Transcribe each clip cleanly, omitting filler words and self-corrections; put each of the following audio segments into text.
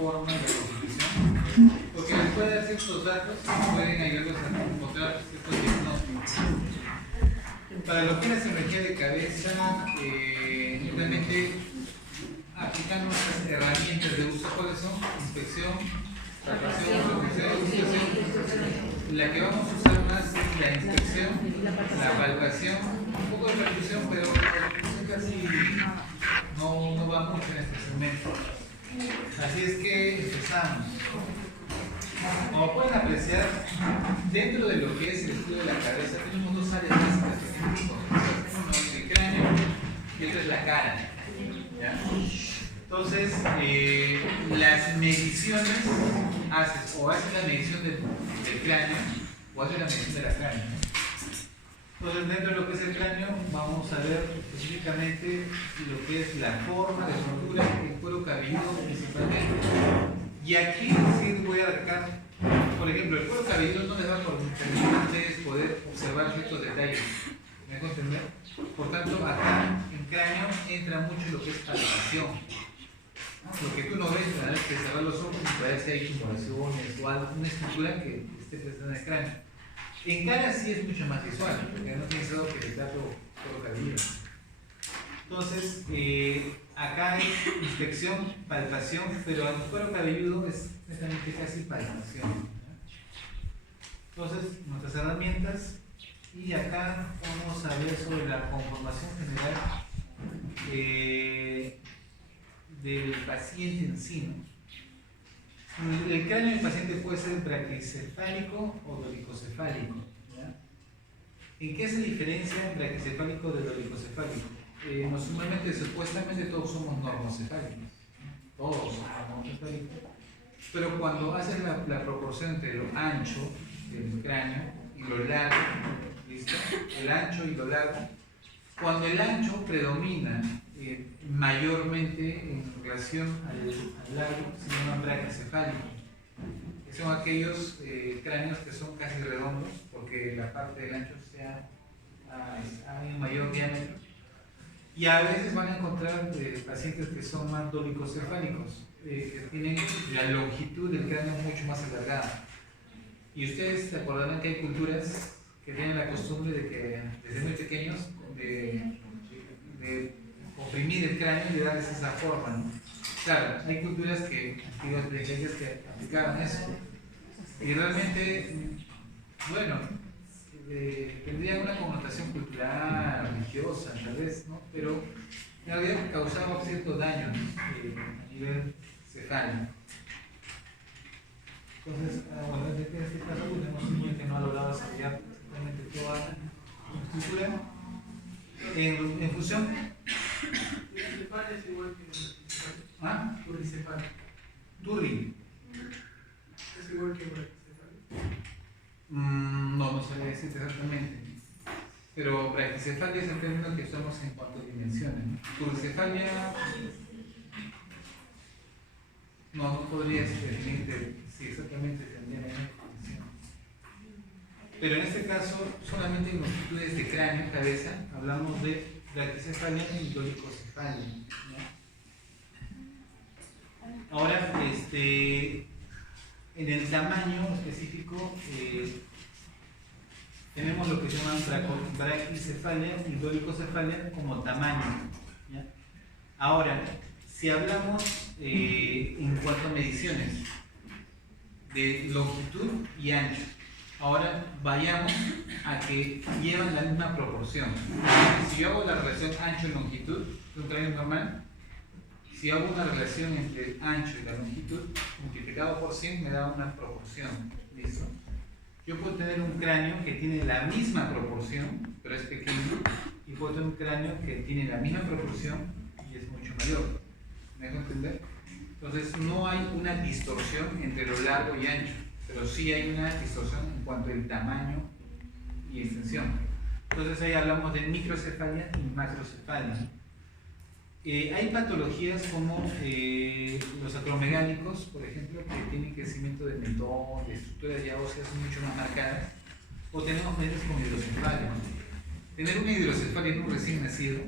forma de constitución, porque les puede dar ciertos datos que pueden ayudarlos a encontrar ciertos diagnósticos. Para lo que es la cirugía de cabeza, simplemente aplicamos nuestras herramientas de uso. ¿Cuáles son? Inspección, palpación. La que vamos a usar más es la inspección, la palpación, un poco de percusión, pero la percusión casi no va mucho en este segmento. Así es que empezamos. Como pueden apreciar, dentro de lo que es el estudio de la cabeza tenemos dos áreas básicas. Uno es el cráneo y otro es la cara. ¿Ya? Entonces, las mediciones haces la medición del cráneo o haces la medición de la cráneo. Entonces, dentro de lo que es el cráneo, vamos a ver específicamente lo que es la forma, la estructura, el cuero cabelludo principalmente. Y aquí sí voy a arrancar, por ejemplo, el cuero cabelludo no les va a permitir a ustedes poder observar ciertos detalles. ¿Me dejo entender? Por tanto, acá en cráneo entra mucho lo que es palpación. Lo que tú no ves, ¿verdad? Es que cerrar los ojos y para ver si hay tumoraciones o alguna estructura que esté presente en el cráneo. En cara sí es mucho más visual, porque no tienes algo que te da todo cabelludo. Entonces, acá hay inspección, palpación, pero el cuero cabelludo es netamente casi palpación. Entonces, nuestras herramientas, y acá vamos a ver sobre la conformación general del paciente en sí, ¿no? El cráneo del paciente puede ser braquicefálico o dolicocefálico, ¿ya? ¿En qué se diferencia el braquicefálico del dolicocefálico? Normalmente, supuestamente todos somos normocefálicos, ¿no? Todos somos normocefálicos, pero cuando haces la proporción entre lo ancho del cráneo y lo largo, ¿listo? El ancho y lo largo, cuando el ancho predomina mayormente en relación al largo, se llama braquicefálico. Son aquellos cráneos que son casi redondos porque la parte del ancho hay un mayor diámetro. Y a veces van a encontrar pacientes que son más dolicocefálicos, que tienen la longitud del cráneo mucho más alargada. Y ustedes se acordarán que hay culturas que tienen la costumbre de que desde muy pequeños de oprimir el cráneo y de darles esa forma, ¿no? Claro, hay culturas antiguas legendarias que aplicaban eso. Y realmente, bueno, tendría una connotación cultural, religiosa, tal vez, ¿no? Pero en realidad causaba cierto daño, ¿no? A nivel cefálico. Entonces, bueno, en este caso tenemos un niño que no ha logrado desarrollar exactamente toda la estructura. En función. Turricefal es igual que ¿Ah? turricefal. Turri. Es igual que braquicefal. No sabría decirte exactamente. Pero braquicefalia es el término que usamos en cuanto a dimensiones, ¿no? Turricefalia. No podría definirte si exactamente tendría la misma definición. Pero en este caso, solamente en longitudes de cráneo, cabeza, hablamos de braquicefalia y dolicocefalia, ¿no? Ahora, en el tamaño específico, tenemos lo que se llaman braquicefalia y dolicocefalia como tamaño, ¿ya? Ahora, si hablamos en cuanto a mediciones de longitud y ancho, ahora vayamos a que llevan la misma proporción. Si yo hago la relación ancho y longitud de un cráneo normal, si hago una relación entre el ancho y la longitud multiplicado por 100 me da una proporción. ¿Listo? Yo puedo tener un cráneo que tiene la misma proporción, pero es pequeño, y puedo tener un cráneo que tiene la misma proporción y es mucho mayor. ¿Me dejo entender? Entonces no hay una distorsión entre lo largo y ancho, pero sí hay una distorsión en cuanto al tamaño y extensión. Entonces ahí hablamos de microcefalia y macrocefalia. Hay patologías como los acromegálicos, por ejemplo, que tienen crecimiento de mentón, de estructuras ya óseas mucho más marcadas, o tenemos pacientes con hidrocefalia. Tener una hidrocefalia en un recién nacido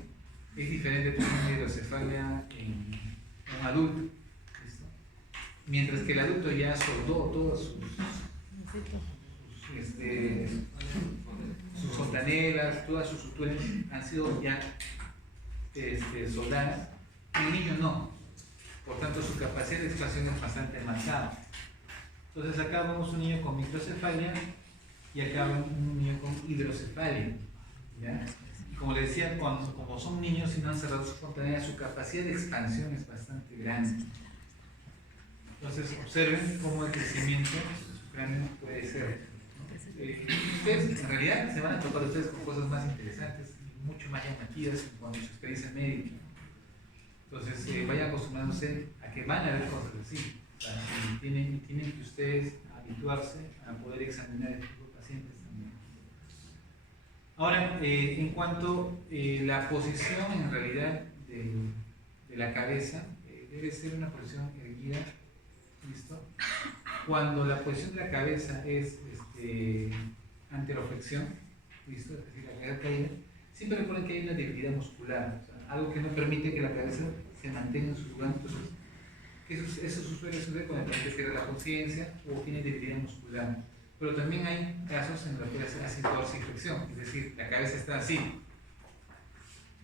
es diferente de tener una hidrocefalia en un adulto. ¿Listo? mientras que el adulto ya soldó todas sus fontanelas, todas sus suturas han sido ya soldadas, el niño no. Por tanto, su capacidad de expansión es bastante avanzada. Entonces acá vemos un niño con microcefalia y acá vemos un niño con hidrocefalia, ¿ya? Y como les decía, como son niños y no han cerrado su fontanela, su capacidad de expansión es bastante grande. Entonces observen cómo el crecimiento de su cráneo puede ser. Ustedes en realidad se van a topar ustedes con cosas más interesantes, mucho más llamativas en cuanto a su experiencia médica. Entonces vayan acostumbrándose a que van a ver cosas así. O sea, tienen que ustedes habituarse a poder examinar este tipo de pacientes también. Ahora, en cuanto a la posición en realidad de la cabeza, debe ser una posición erguida. ¿Listo? Cuando la posición de la cabeza es anteroflexión, ¿listo? Es decir, la cabeza caída, siempre recuerden que hay una debilidad muscular, o sea, algo que no permite que la cabeza se mantenga en su lugar. Entonces, eso suele suceder cuando el paciente pierde la conciencia o tiene debilidad muscular. Pero también hay casos en los que hace dorsiflexión, es decir, la cabeza está así.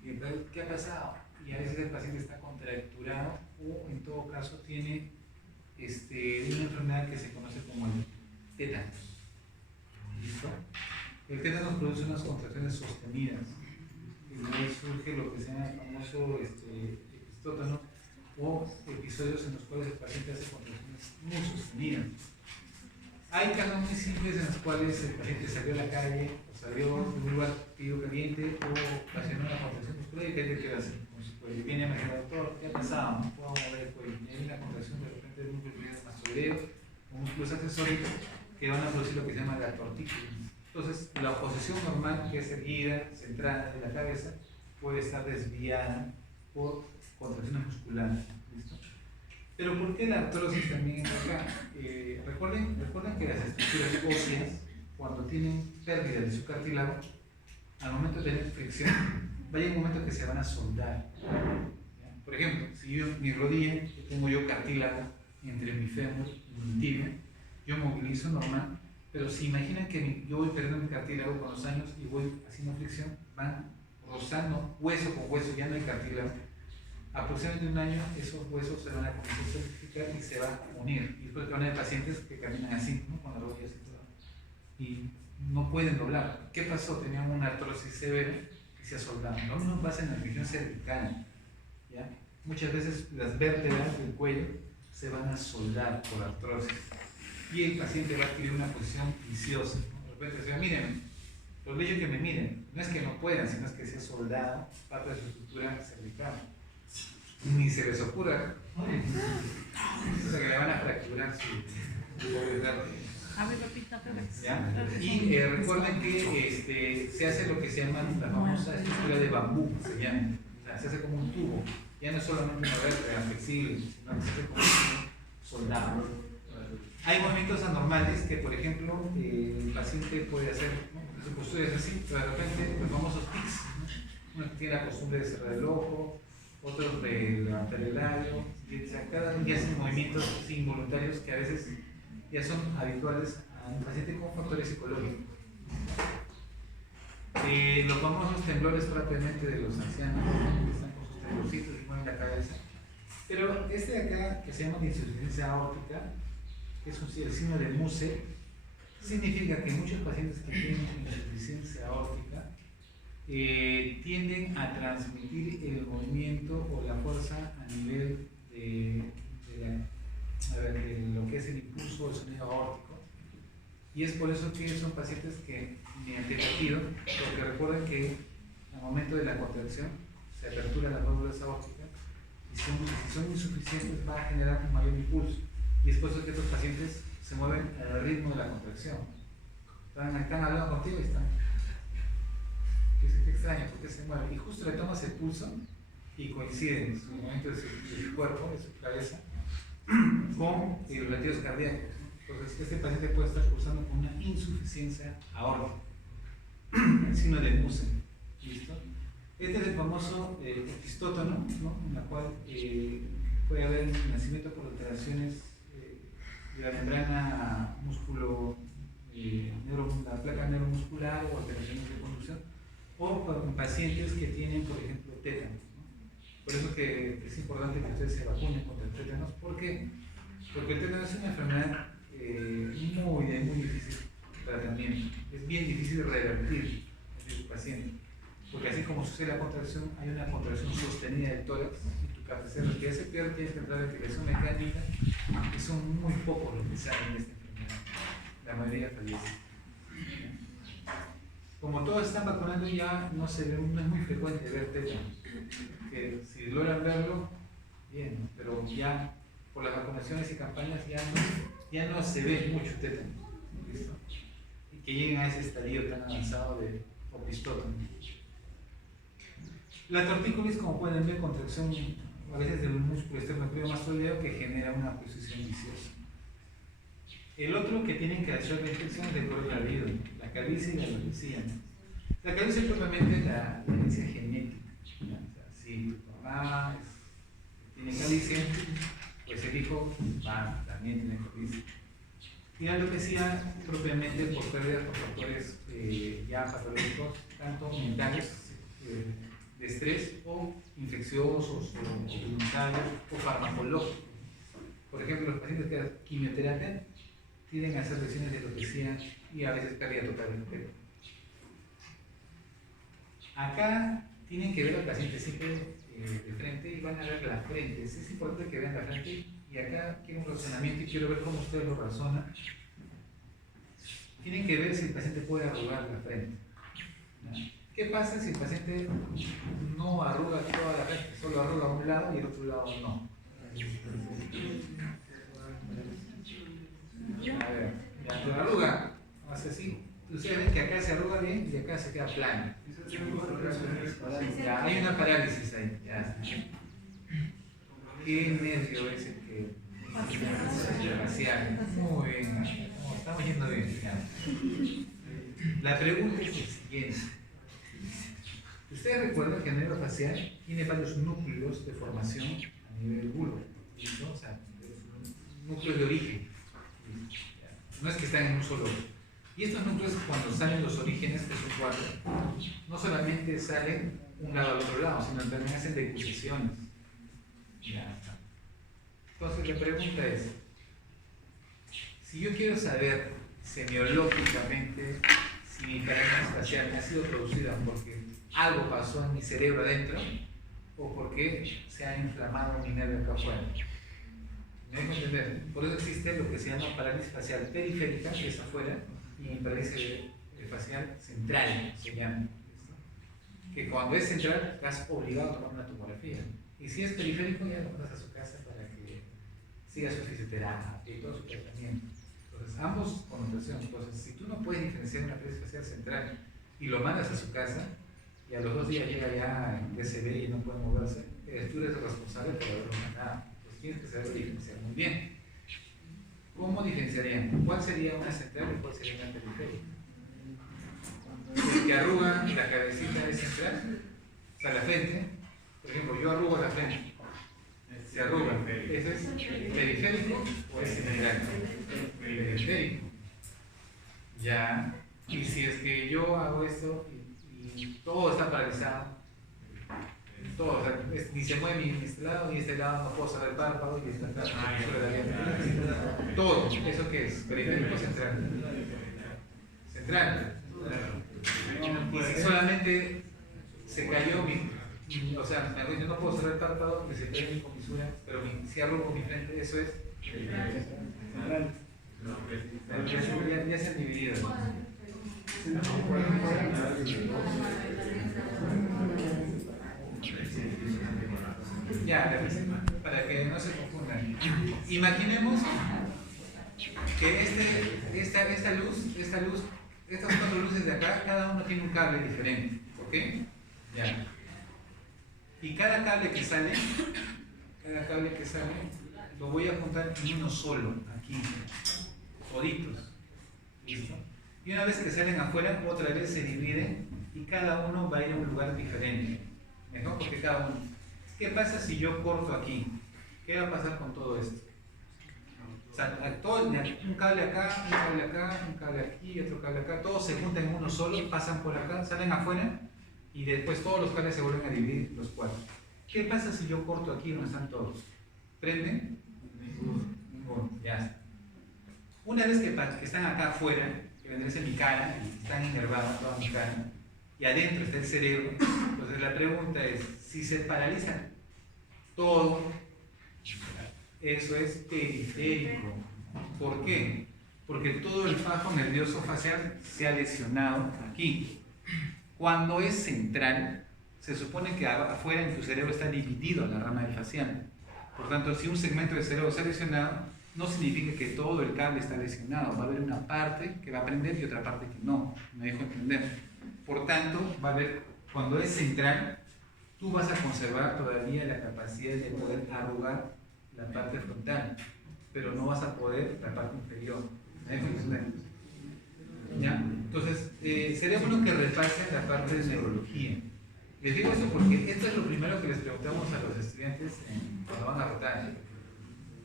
Y entonces, ¿qué ha pasado? Y a veces el paciente está contracturado o en todo caso tiene una enfermedad que se conoce como el tétanos. ¿Listo? El tétanos produce unas contracciones sostenidas y luego surge lo que se llama el famoso epistótono o episodios en los cuales el paciente hace contracciones muy sostenidas. Hay casos muy simples en los cuales el paciente salió a la calle o salió de un lugar frío caliente o ocasionó una contracción muscular y ¿qué queda así? Pues viene a imaginar, doctor, ¿qué ha pasado? No puedo mover el cuello. Y hay una contracción de repente de músculos mastoideos o músculos accesorios que van a producir lo que se llama la tortícolis. Entonces, la oposición normal, que es erguida, centrada de la cabeza, puede estar desviada por contracciones musculares. ¿Listo? Pero ¿por qué la artrosis también está acá? Recuerden que las estructuras óseas, cuando tienen pérdida de su cartílago, al momento de tener fricción, va a llegar un momento que se van a soldar. ¿Ya? Por ejemplo, si yo, mi rodilla, que tengo yo cartílago entre mi fémur y mi tibia, yo movilizo normal, pero si imaginan que yo voy perdiendo mi cartílago con los años y voy haciendo fricción, van rozando hueso con hueso, ya no hay cartílago. Aproximadamente un año esos huesos se van a comenzar a solidificar y se van a unir. Y después van a haber pacientes que caminan así, ¿no? Con la rodilla así toda. Y no pueden doblar. ¿Qué pasó? Tenían una artrosis severa que se ha soldado. Lo mismo pasa en la región cervical. ¿Ya? Muchas veces las vértebras del cuello se van a soldar por artrosis. Y el paciente va a adquirir una posición viciosa, ¿no? De repente se va, mírenme, los bellos que me miren, no es que no puedan, sino es que se ha soldado parte de su estructura cervical. Ni se les ocurra, o sea que le van a fracturar su ¿ya? Y recuerden que se hace lo que se llama la famosa estructura de bambú, se llama. O sea, se hace como un tubo, ya no es solamente una vértebra flexible, sino que se hace como un soldado. Hay movimientos anormales que, por ejemplo, el paciente puede hacer, ¿no? Su postura es así, pero de repente los famosos tics, ¿no? Uno tiene la costumbre de cerrar el ojo, otros de levantar el labio, y cada día hacen movimientos involuntarios que a veces ya son habituales a un paciente con factores psicológicos. Los famosos temblores propiamente de los ancianos, que están con sus temblorcitos y mueven la cabeza. Pero de acá, que se llama insuficiencia aórtica, que es el signo de Musse, significa que muchos pacientes que tienen insuficiencia aórtica tienden a transmitir el movimiento o la fuerza a nivel de lo que es el impulso o el sonido aórtico. Y es por eso que son pacientes que mediante latido, porque recuerden que al momento de la contracción se apertura las válvulas aórticas y si son insuficientes va a generar un mayor impulso. Y es por eso que estos pacientes se mueven al ritmo de la contracción. Están hablando contigo y están. Qué extraño, porque se mueven. Y justo le tomas el pulso y coinciden su movimiento de su cuerpo, de su cabeza, con los latidos cardíacos. Entonces, este paciente puede estar cursando con una insuficiencia aórtica, el signo de Musse. ¿Listo? Este es el famoso epistótono, ¿no? En la cual puede haber nacimiento por alteraciones la membrana la placa neuromuscular o alteraciones de conducción, o en pacientes que tienen, por ejemplo, tétanos, ¿no? Por eso que es importante que ustedes se vacunen contra el tétanos. ¿Por qué? Porque el tétanos es una enfermedad muy difícil de tratamiento. Es bien difícil revertir en el paciente. Porque así como sucede la contracción, hay una contracción sostenida del tórax y tu capacidad de respirar se pierde, tienes que entrar en ventilación mecánica, y son muy pocos los que salen de esta enfermedad. La mayoría fallece. Como todos están vacunando, ya no es muy frecuente ver tétanos. Que si logran verlo, bien, ¿no? Pero ya por las vacunaciones y campañas ya no se ve mucho tétanos, ¿listo? Y que lleguen a ese estadio tan avanzado de opistótono. La tortícolis, como pueden ver, contracción a veces del músculo esternocleidomastoideo que genera una posición viciosa. El otro que tienen que hacer la infección es el coronavirus, la calvicie y la alopecia. La calvicie es propiamente la herencia genética. O sea, si tu mamá tiene calvicie, pues el hijo también tiene calvicie. Y la alopecia propiamente por pérdidas por factores ya patológicos, tanto mentales, de estrés, o infecciosos, o inmunitarios, o farmacológicos. Por ejemplo, los pacientes que hacen quimioterapia tienen que hacer lesiones de alopecia y a veces pérdida total del pelo. Acá tienen que ver al paciente siempre de frente y van a ver la frente. Es importante que vean la frente, y acá quiero un razonamiento y quiero ver cómo ustedes lo razonan. Tienen que ver si el paciente puede arrugar la frente. ¿No? ¿Qué pasa si el paciente no arruga toda la frente, solo arruga un lado y el otro lado no? A ver, la arruga, hace así. Ustedes ven que acá se arruga bien y acá se queda plano. Ya, hay una parálisis ahí. Ya. ¿Qué nervio es el que facial? Muy bien, estamos yendo bien. Ya. La pregunta es la siguiente. Ustedes recuerdan que el nervio facial tiene varios núcleos de formación a nivel bulbo, ¿no? O sea, núcleos de origen. No es que están en un solo. Y estos núcleos, cuando salen los orígenes, que son 4, no solamente salen un lado al otro lado, sino también hacen decusaciones. Entonces la pregunta es, si yo quiero saber semiológicamente si mi parálisis facial ha sido producida porque algo pasó en mi cerebro adentro o porque se ha inflamado mi nervio acá afuera. ¿Me dejo entender? Por eso existe lo que se llama parálisis facial periférica, que es afuera, y parálisis facial central, se llama. ¿Listo? Que cuando es central, estás obligado a tomar una tomografía. Y si es periférico, ya lo mandas a su casa para que siga su fisioterapia y todo su tratamiento. Entonces, ambos connotaciones. Entonces, si tú no puedes diferenciar una parálisis facial central y lo mandas a su casa, y a los 2 días llega ya en DCB y no puede moverse, tú eres el responsable por haberlo mandado. Pues tienes que saber diferenciar muy bien. ¿Cómo diferenciarían? ¿Cuál sería una central y cuál sería una periférica? El que arruga la cabecita es central, o sea, la frente. Por ejemplo, yo arrugo la frente. Se arruga. ¿Eso es periférico o es central? Periférico. Ya. Y si es que yo hago esto y todo está paralizado, todo, o sea, ni se mueve ni este lado ni este lado, no puedo cerrar el párpado y está fuera de la vida. Todo, ¿eso qué es? Periférico o central. Central. Y si solamente se cayó o sea, yo no puedo cerrar el párpado, que se cae mi comisura, pero si arrugo mi frente, eso es central. Ya se han dividido. Ya, para que no se confundan. Imaginemos que esta luz, estas 4 luces de acá, cada uno tiene un cable diferente, ¿ok? Ya. Y cada cable que sale, lo voy a juntar en uno solo, aquí, toditos. ¿Listo? Y una vez que salen afuera, otra vez se dividen y cada uno va a ir a un lugar diferente. Mejor porque cada uno. ¿Qué pasa si yo corto aquí? ¿Qué va a pasar con todo esto? sea, un cable acá, un cable acá, un cable aquí, otro cable acá, todos se juntan en uno solo, pasan por acá, salen afuera y después todos los cables se vuelven a dividir los cuatro. ¿Qué pasa si yo corto aquí donde están todos? ¿Prenden? Ninguno, ya está. Una vez que están acá afuera, que vendrá a ser mi cara, y están inervados toda mi cara, y adentro está el cerebro, entonces la pregunta es, si se paraliza todo, eso es periférico. ¿Por qué? Porque todo el fajo nervioso facial se ha lesionado aquí. Cuando es central, se supone que afuera en tu cerebro está dividido la rama del facial. Por tanto, si un segmento del cerebro se ha lesionado, no significa que todo el cable está lesionado. Va a haber una parte que va a prender y otra parte que no. Me dejo entender. Por tanto, va a haber, cuando es central, tú vas a conservar todavía la capacidad de poder arrugar la parte frontal, pero no vas a poder la parte inferior. ¿Me dejo entender? ¿Ya? Entonces, sería bueno que repasen la parte de neurología. Les digo esto porque esto es lo primero que les preguntamos a los estudiantes cuando van a rotar.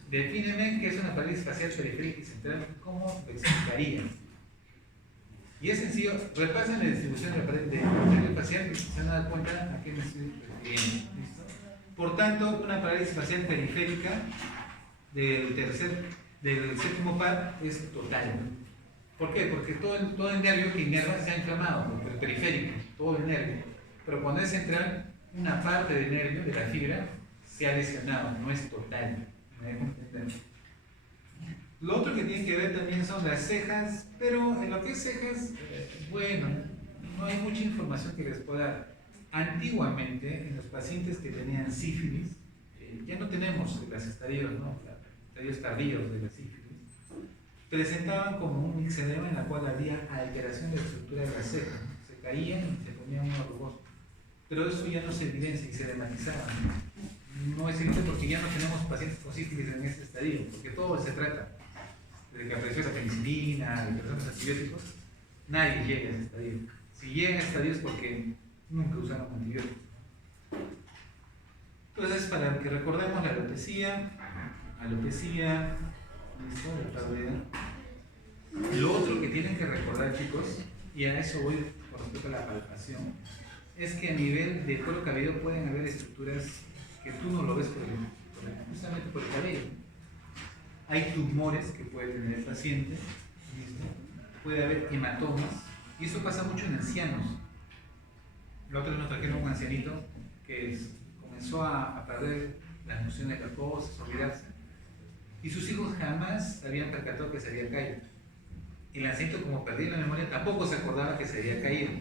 Defíneme qué es una parálisis facial periférica y central, ¿cómo lo explicarías? Y es sencillo, repasen la distribución de la parálisis facial y se van a dar cuenta a qué me estoy refiriendo. ¿Listo? Por tanto, una parálisis facial periférica del séptimo par es total. ¿Por qué? Porque todo el nervio que inerva se ha inflamado, el periférico, todo el nervio. Pero cuando es central, una parte del nervio, de la fibra, se ha lesionado, no es total. ¿Me dejo entender? Lo otro que tiene que ver también son las cejas, pero en lo que es cejas, bueno, no hay mucha información que les pueda dar. Antiguamente, en los pacientes que tenían sífilis, ya no tenemos los estadios, ¿no? Estadios tardíos de la sífilis, presentaban como un mixedema en la cual había alteración de la estructura de la ceja, se caían y se ponían unos rugosos. Pero eso ya no se evidencia y se dematizaban. No es evidente porque ya no tenemos pacientes con sífilis en este estadio, porque todo se trata. Desde que apareció la penicilina, de los antibióticos, nadie llega a ese estadio. Si llega a ese estadio es porque nunca usaron antibióticos. Entonces, para que recordemos la alopecia, ¿listo? La tarde. Lo otro que tienen que recordar, chicos, y a eso voy con respecto a la palpación, es que a nivel de cuero cabelludo pueden haber estructuras que tú no lo ves justamente por el cabello. Hay tumores que puede tener el paciente, ¿listo? Puede haber hematomas, y eso pasa mucho en ancianos. La otra vez nos trajeron un ancianito que comenzó a perder las nociones de las cosas, olvidarse, y sus hijos jamás se habían percatado que se había caído. El ancianito, como perdía la memoria, tampoco se acordaba que se había caído.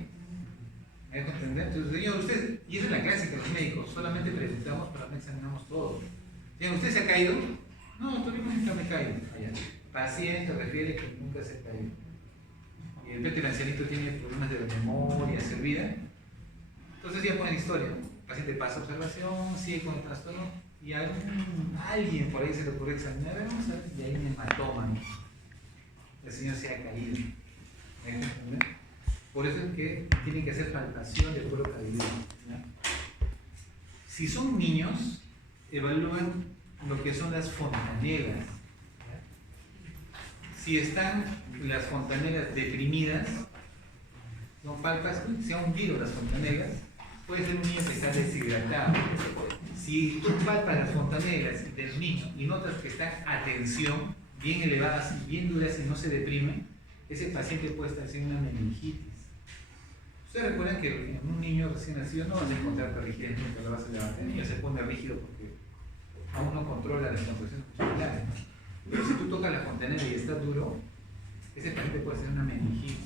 ¿Me dejo entender? Entonces, señor, usted, y esa es la clásica de los médicos, solamente preguntamos, pero no examinamos todo. Señor, ¿usted se ha caído? No, todavía nunca me he caído. Paciente refiere que nunca se ha caído. Y de repente el ancianito tiene problemas de memoria, servida. Entonces ya ponen historia. El paciente pasa observación, sigue con el trastorno, y alguien por ahí se le ocurre examinar, vamos a ver, y hay un hematoma. El señor se ha caído. ¿Me dejo entender? Por eso es que tienen que hacer palpación de cuero cabelludo. Si son niños, evalúan lo que son las fontanelas. Si están las fontanelas deprimidas, no palpas, se han hundido las fontanelas, puede ser un niño que está deshidratado. Si tú palpas las fontanelas del niño y notas que están a tensión, bien elevadas y bien duras y no se deprime, ese paciente puede estar haciendo una meningitis. Ustedes recuerdan que en un niño recién nacido no vas a encontrar rigidez nunca, lo vas a levantar. El niño se pone rígido porque aún no controla las contracciones musculares. Pero si tú tocas la fontanela y está duro, ese paciente puede ser una meningitis.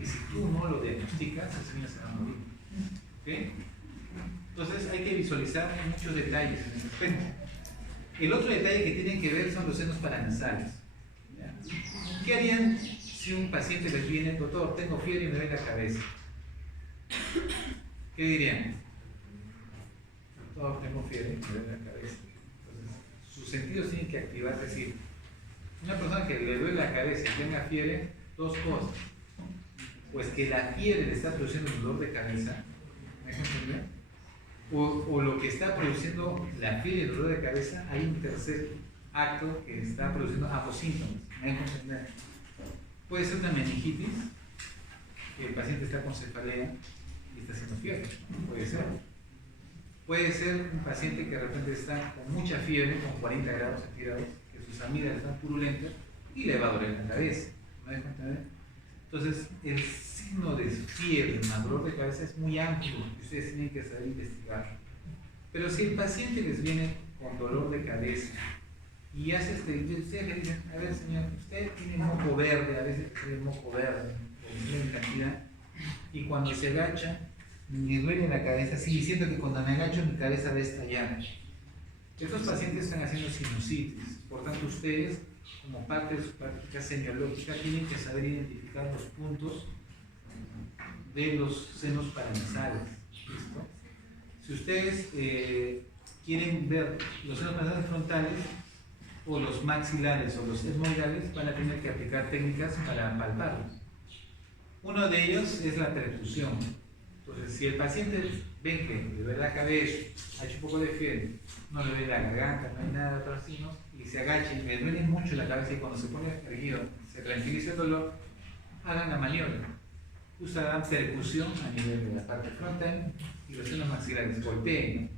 Y si tú no lo diagnosticas, ese niño se va a morir. ¿Okay? Entonces hay que visualizar muchos detalles en ese aspecto. El otro detalle que tienen que ver son los senos paranasales. ¿Ya? ¿Qué harían si un paciente les viene, doctor, tengo fiebre y me duele la cabeza? ¿Qué dirían? Doctor, tengo fiebre y me duele la cabeza. Entonces, sus sentidos tienen que activarse. Es decir, una persona que le duele la cabeza y tenga fiebre, dos cosas. Pues que la fiebre le está produciendo dolor de cabeza, ¿me dejan entender? O lo que está produciendo la fiebre y el dolor de cabeza, hay un tercer acto que está produciendo ambos síntomas. ¿Me dejo entender? Puede ser una meningitis, que el paciente está con cefalea y está haciendo fiebre. Puede ser. Puede ser un paciente que de repente está con mucha fiebre, con 40 grados centígrados, que sus amígdalas están purulentas y le va a doler la cabeza. ¿Me dejo entender? Entonces, el signo de fiebre más dolor de cabeza es muy amplio y ustedes tienen que saber investigar. Pero si el paciente les viene con dolor de cabeza y hace ustedes le dicen, a ver señor, usted tiene moco verde, a veces tiene moco verde, en cantidad, y cuando se agacha, me duele la cabeza, sí, siento que cuando me agacho mi cabeza va a estallar. Estos pacientes están haciendo sinusitis, por tanto ustedes, como parte de su práctica semiológica, tienen que saber identificar los puntos de los senos paranasales. ¿Listo? Si ustedes quieren ver los senos paranasales frontales, o los maxilares o los esmoidales, van a tener que aplicar técnicas para palparlos. Uno de ellos es la percusión. Entonces, si el paciente ven que le duele la cabeza, ha hecho un poco de fiebre, no le duele la garganta, no hay nada de otros signos, y se agacha y le duele mucho la cabeza y cuando se pone erguido, se tranquiliza el dolor, hagan la maniobra. Usarán percusión a nivel de la parte frontal y los senos maxilares, golpeen.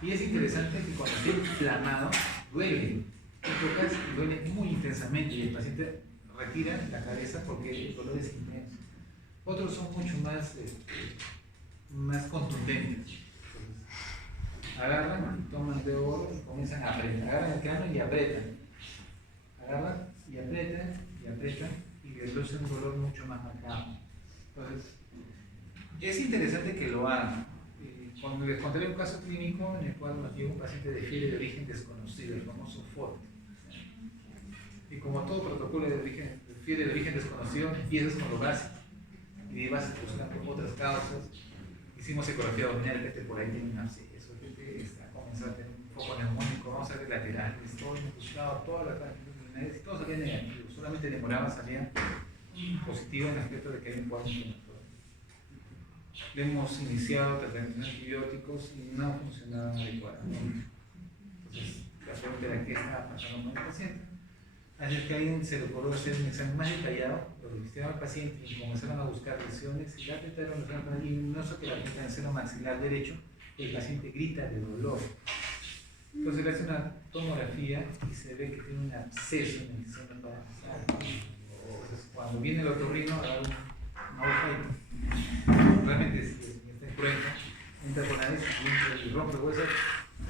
Y es interesante que cuando esté inflamado, duele. Tocas y duele muy intensamente y el paciente retira la cabeza porque el dolor es inmenso. Otros son mucho más contundentes. Entonces, agarran, toman de oro y comienzan a apretar. Agarran el cráneo y apretan. Agarran y apretan y apretan y les produce un dolor mucho más marcado. Entonces, es interesante que lo hagan. Cuando les contaré un caso clínico en el cual nos llegó un paciente de fiebre de origen desconocido, el famoso FOD. Y como todo protocolo de fiebre de origen desconocido, empiezas con lo básico y vas buscando otras causas. Hicimos ecografía abdominal, que por ahí tiene un absceso, que está comenzando a tener un foco neumónico, vamos a ver laterales, todo hemos buscado todas las enfermedades y todo salía negativo, solamente demoraba, salía positivo en el aspecto de que hay un cuadro inflamatorio. Le hemos iniciado tratamientos antibióticos y no funcionaban adecuadamente. Entonces, la pregunta era qué estaba pasando con el paciente. Así que alguien se le ocurrió hacer un examen más detallado, lo registraron al paciente y comenzaron a buscar lesiones y ya detectaron los ejemplos y no sé que la punta del seno maxilar derecho, el paciente grita de dolor. Entonces le hace una tomografía y se ve que tiene un absceso en el seno paranasal. Entonces, cuando viene el otorrino a dar una hoja y realmente está cruenta, entra por la nariz y rompe huesos,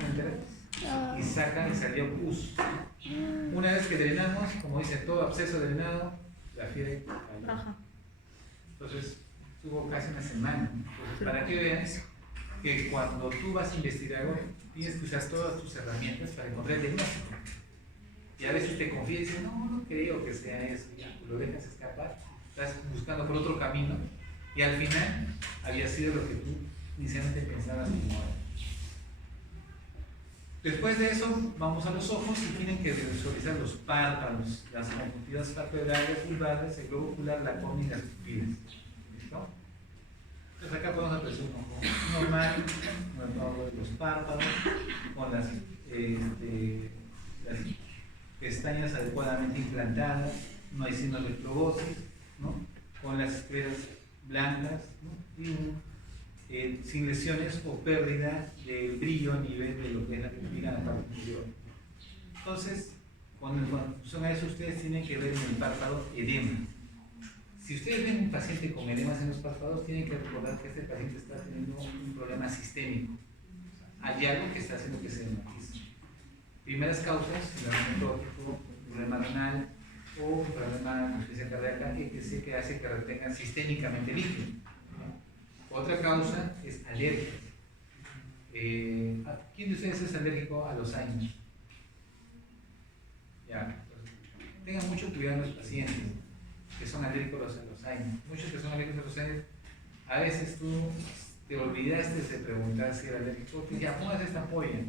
entra y saca y salió pus. Una vez que drenamos, como dice, todo absceso drenado, la fiebre cayó. Entonces, tuvo casi una semana. Entonces, para que veas que cuando tú vas a investigar algo, tienes que usar todas tus herramientas para encontrar el diagnóstico. Y a veces te confías y dices, no creo que sea eso, ya, lo dejas escapar, estás buscando por otro camino, y al final había sido lo que tú inicialmente pensabas que no era. Después de eso, vamos a los ojos y tienen que visualizar los párpados, las conjuntivas palpebrales, pulvares, el globo ocular, la córnea y las pupilas. ¿Listo? Entonces acá podemos apreciar un ojo normal, los párpados, con las pestañas adecuadamente implantadas, no hay signos de flebosis, ¿no? Con las escleras blancas, ¿no? Y sin lesiones o pérdida del brillo a nivel de lo que es la pupila en la parte inferior. Entonces, cuando son a eso, ustedes tienen que ver en el párpado edema. Si ustedes ven un paciente con edemas en los párpados, tienen que recordar que este paciente está teniendo un problema sistémico. Hay algo que está haciendo que se edematice. Primeras causas, filamento óptico, problema renal o un problema de insuficiencia cardíaca que hace que retengan sistémicamente líquido. Otra causa es alergia. ¿Quién de ustedes es alérgico a los años? Ya, pues, tengan mucho cuidado los pacientes que son alérgicos a los años. Muchos que son alérgicos a los años, a veces tú te olvidaste de preguntar si era alérgico, y ya pongas esta ampolla. El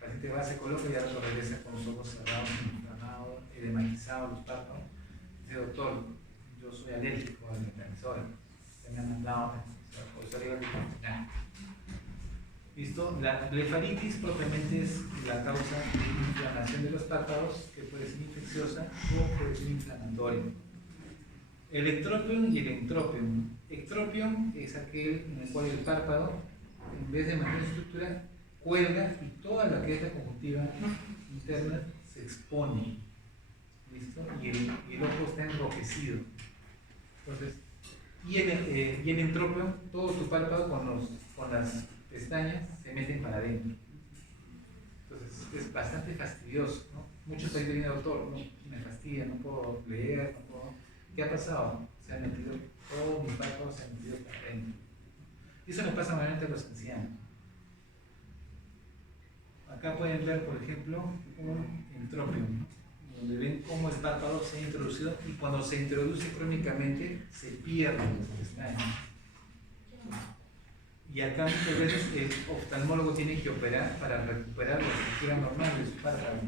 paciente va, se coloca y ahora lo regresa con los ojos cerrados, inflamados, edematizados los párpados. Dice, doctor, yo soy alérgico al metanizol. Me han hablado. ¿Listo? La blefaritis propiamente es la causa de inflamación de los párpados que puede ser infecciosa o puede ser inflamatoria. El ectropion y el entropion. Ectropion es aquel en el cual el párpado, en vez de mantener su estructura, cuelga y toda la que es la conjuntiva interna se expone. ¿Listo? Y el ojo está enrojecido. Entonces, y el entropion, todo tu párpado con las pestañas se meten para adentro. Entonces es bastante fastidioso, ¿no? Muchos pacientes vienen, doctor, ¿no? Me fastidia, no puedo leer, no puedo... ¿Qué ha pasado? Se han metido, todo mi párpado se ha metido para adentro. Y eso le pasa normalmente a los ancianos. Acá pueden ver, por ejemplo, un entropion, ¿no? Donde ven cómo el párpado se ha introducido y cuando se introduce crónicamente se pierden las pestañas. Y acá muchas veces el oftalmólogo tiene que operar para recuperar la estructura normal de su párpado.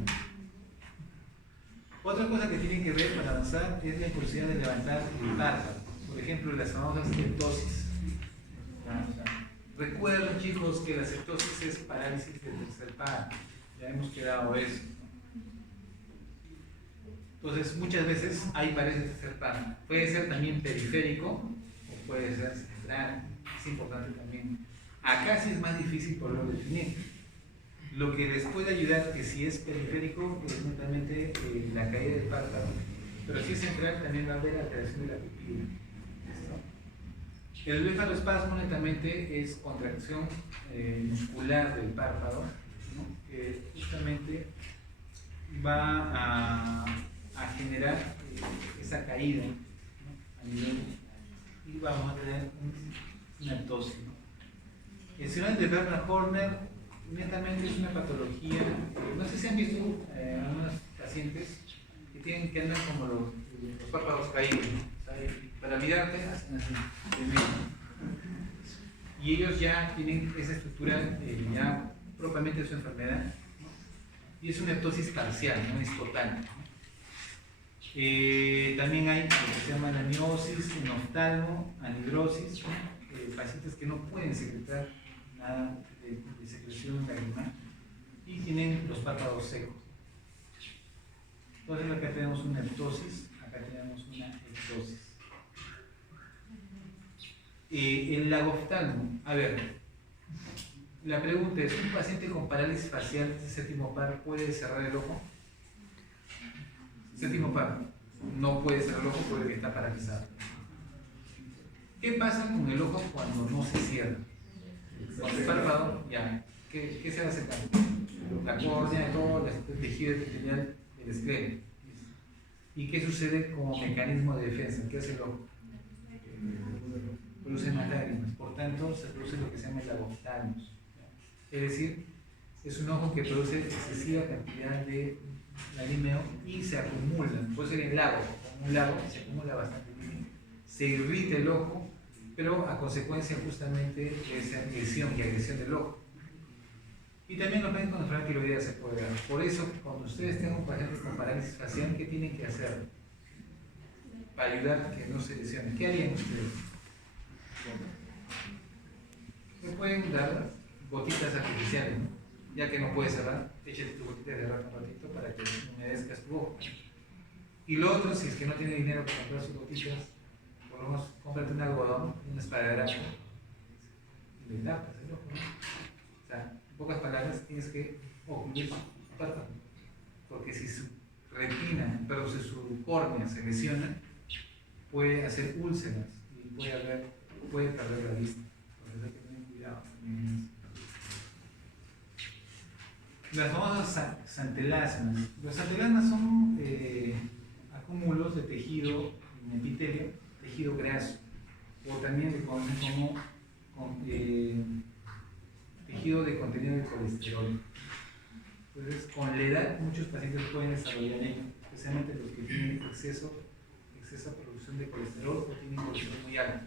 Otra cosa que tienen que ver para avanzar es la imposibilidad de levantar el párpado. Por ejemplo, las famosas ceptosis. Recuerden, chicos, que la ceptosis es parálisis del tercer párpado. Ya hemos quedado eso. Entonces, muchas veces hay parálisis del tercer párpado. Puede ser también periférico o puede ser central. Es importante también. Acá sí es más difícil poderlo definir. Lo que les puede ayudar, que si es periférico, es netamente la caída del párpado. Pero si es central, también va a haber alteración de la pupila. El blefaroespasmo netamente es contracción muscular del párpado, ¿no? Que justamente va a generar esa caída, ¿no? A nivel, y vamos a tener una ptosis, ¿no? El síndrome de Bernard-Horner netamente es una patología, no sé si han visto algunos pacientes que andan como los párpados caídos, ¿no? O sea, para mirarte hacen así, y ellos ya tienen esa estructura ya propiamente de su enfermedad, ¿no? Y es una ptosis parcial, no es total, ¿no? También hay lo que se llama anamiosis, enoftalmo, anhidrosis, ¿no? Pacientes que no pueden secretar nada de secreción lagrimal y tienen los párpados secos. Entonces acá tenemos una ptosis, acá tenemos una ectosis. El lagoftalmo, a ver, la pregunta es, ¿un paciente con parálisis facial de séptimo par puede cerrar el ojo? Séptimo par, no puede cerrar el ojo porque está paralizado. ¿Qué pasa con el ojo cuando no se cierra? Con el párpado, ya, ¿qué se hace acá? La córnea, todo el tejido epitelial del esclero. ¿Y qué sucede como mecanismo de defensa? ¿Qué hace el ojo? Produce más lágrimas, por tanto se produce lo que se llama el lagoftalmos. Es decir, es un ojo que produce excesiva cantidad de lagrimeo y se acumula, puede ser en lago, como un lago se acumula bastante bien, se irrita el ojo, pero a consecuencia justamente de esa lesión y agresión del ojo. Y también lo ven con enfermedad tiroidea se puede dar. Por eso, cuando ustedes tengan un paciente con parálisis facial, ¿qué tienen que hacer para ayudar a que no se lesione? ¿Qué harían ustedes? Se pueden dar gotitas artificiales, ¿no? Ya que no puedes cerrar, échate tu gotita de cerrar un ratito para que humedezcas tu ojo. Y lo otro, si es que no tiene dinero para comprar sus gotitas, por lo menos cómprate un algodón, un esparadrapo y le tapas el ojo, ¿no? O sea, en pocas palabras, tienes que ocluir su párpado, porque si su retina, pero si su córnea se lesiona, puede hacer úlceras y puede perder la vista. Por eso hay que tener cuidado también. Las famosas santelasmas. Los santelasmas son acúmulos de tejido en epitelio, tejido graso, o también se conoce como tejido de contenido de colesterol. Entonces, con la edad, muchos pacientes pueden desarrollar ello, especialmente los que tienen exceso de producción de colesterol o tienen colesterol muy alto.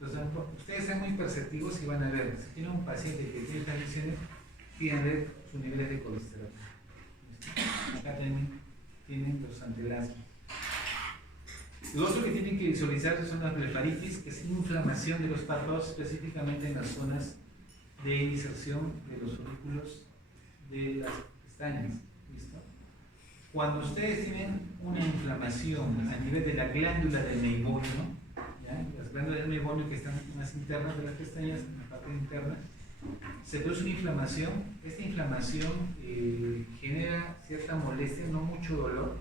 Entonces, ustedes sean muy perceptivos y van a ver, si tienen un paciente que tiene estas lesiones, fíjense sus niveles de colesterol. Acá también tienen los santelasmas. Lo otro que tienen que visualizar son las blefaritis, que es inflamación de los párpados, específicamente en las zonas de inserción de los folículos de las pestañas. ¿Listo? Cuando ustedes tienen una inflamación a nivel de la glándula del meibonio, ¿ya? Las glándulas del meibonio que están más internas de las pestañas, en la parte interna, se produce una inflamación. Esta inflamación genera cierta molestia, no mucho dolor,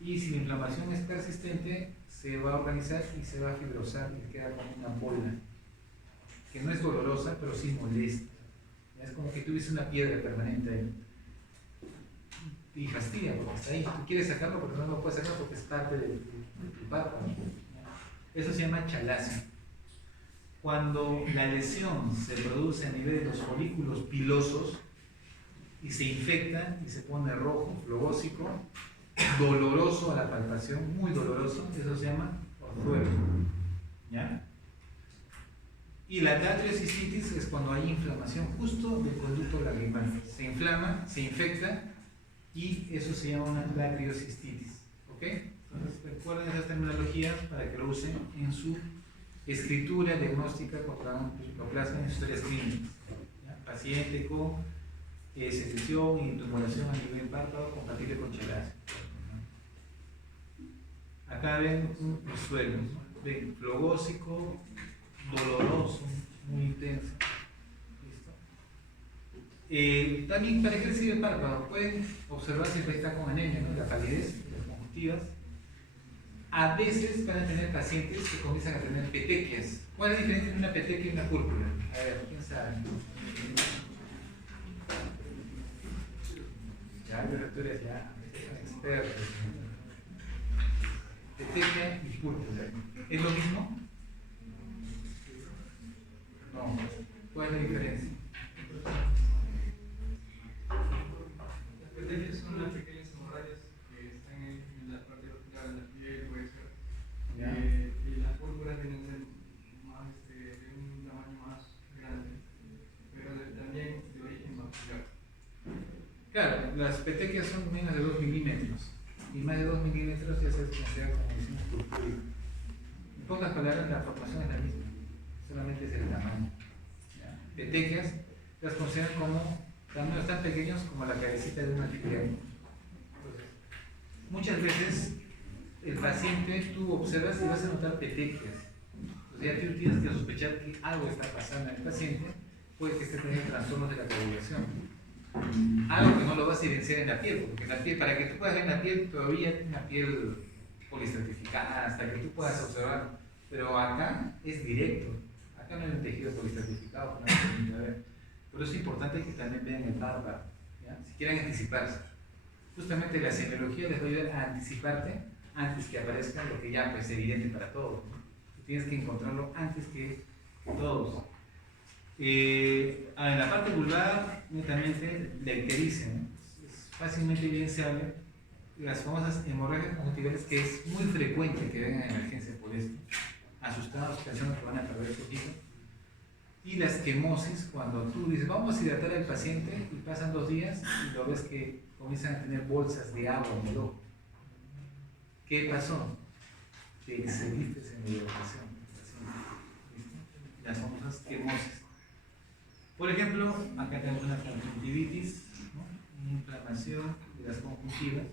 y si la inflamación es persistente, se va a organizar y se va a fibrosar y queda como una bola, que no es dolorosa, pero sí molesta. Es como que tuviese una piedra permanente ahí. Y fastidia, porque está ahí. Tú quieres sacarlo, pero no lo puedes sacar porque es parte de tu párpado. Eso se llama chalacia. Cuando la lesión se produce a nivel de los folículos pilosos y se infecta y se pone rojo, flogósico, doloroso a la palpación, muy doloroso, eso se llama orzuelo. ¿Ya? Y la dactiocistitis es cuando hay inflamación justo del conducto lagrimal. Se inflama, se infecta y eso se llama una dactiocistitis. ¿Ok? Entonces recuerden esas terminologías para que lo usen en su escritura diagnóstica contra lo en historias clínicas. ¿Ya? Paciente con secreción y tumulación a nivel párpado compatible con chalacia. Acá ven un suelo, ¿no? Ven flogósico, doloroso, muy intenso. ¿Listo? También, ¿para qué sirve el párpado? Pueden observar si está con anemia, ¿no? La palidez, las conjuntivas. A veces van a tener pacientes que comienzan a tener petequias. ¿Cuál es la diferencia entre una petequia y una púrpura? A ver, ¿quién sabe? Ya, los rectores ya son expertos. Petequia y púrpura. ¿Es lo mismo? No. ¿Cuál es la diferencia? Las petequias son las pequeñas hemorragias que están en la parte lateral de la piel, puede ser. Y las púrpuras vienen de un tamaño más grande, pero también de origen vascular. Claro, las petequias son menos de 2 milímetros. Y más de 2 milímetros ya se considera como lesiones purpúricas. En pocas palabras, la formación es la misma, solamente es el tamaño. ¿Ya? Petequias las consideran como tamaños tan pequeños como la cabecita de una tibia. Muchas veces el paciente, tú observas y vas a notar petequias. O sea, tú tienes que sospechar que algo está pasando en el paciente, puede que esté teniendo trastornos de la coagulación. Algo que no lo vas a evidenciar en la piel, porque en la piel, para que tú puedas ver en la piel, todavía tiene una piel polistratificada, hasta que tú puedas observar. Pero acá es directo, acá no hay un tejido polistratificado, no hay que ver. Pero es importante que también vean el párpado, ¿ya? Si quieren anticiparse. Justamente la semiología les va a ayudar a anticiparte antes que aparezca lo que ya pues, es evidente para todos, ¿no? Tú tienes que encontrarlo antes que todos. En la parte vulvar, netamente, la ictericia, ¿no? Es fácilmente evidenciable las famosas hemorragias conjuntivales, que es muy frecuente que vengan en emergencia por esto, asustados, pensando que van a perder su hijito. Y las quemosis, cuando tú dices, vamos a hidratar al paciente y pasan 2 días y lo ves que comienzan a tener bolsas de agua en el ojo. ¿Qué pasó? Te excediste en la hidratación. Las famosas quemosis. Por ejemplo, acá tenemos una conjuntivitis, ¿no? Una inflamación de las conjuntivas.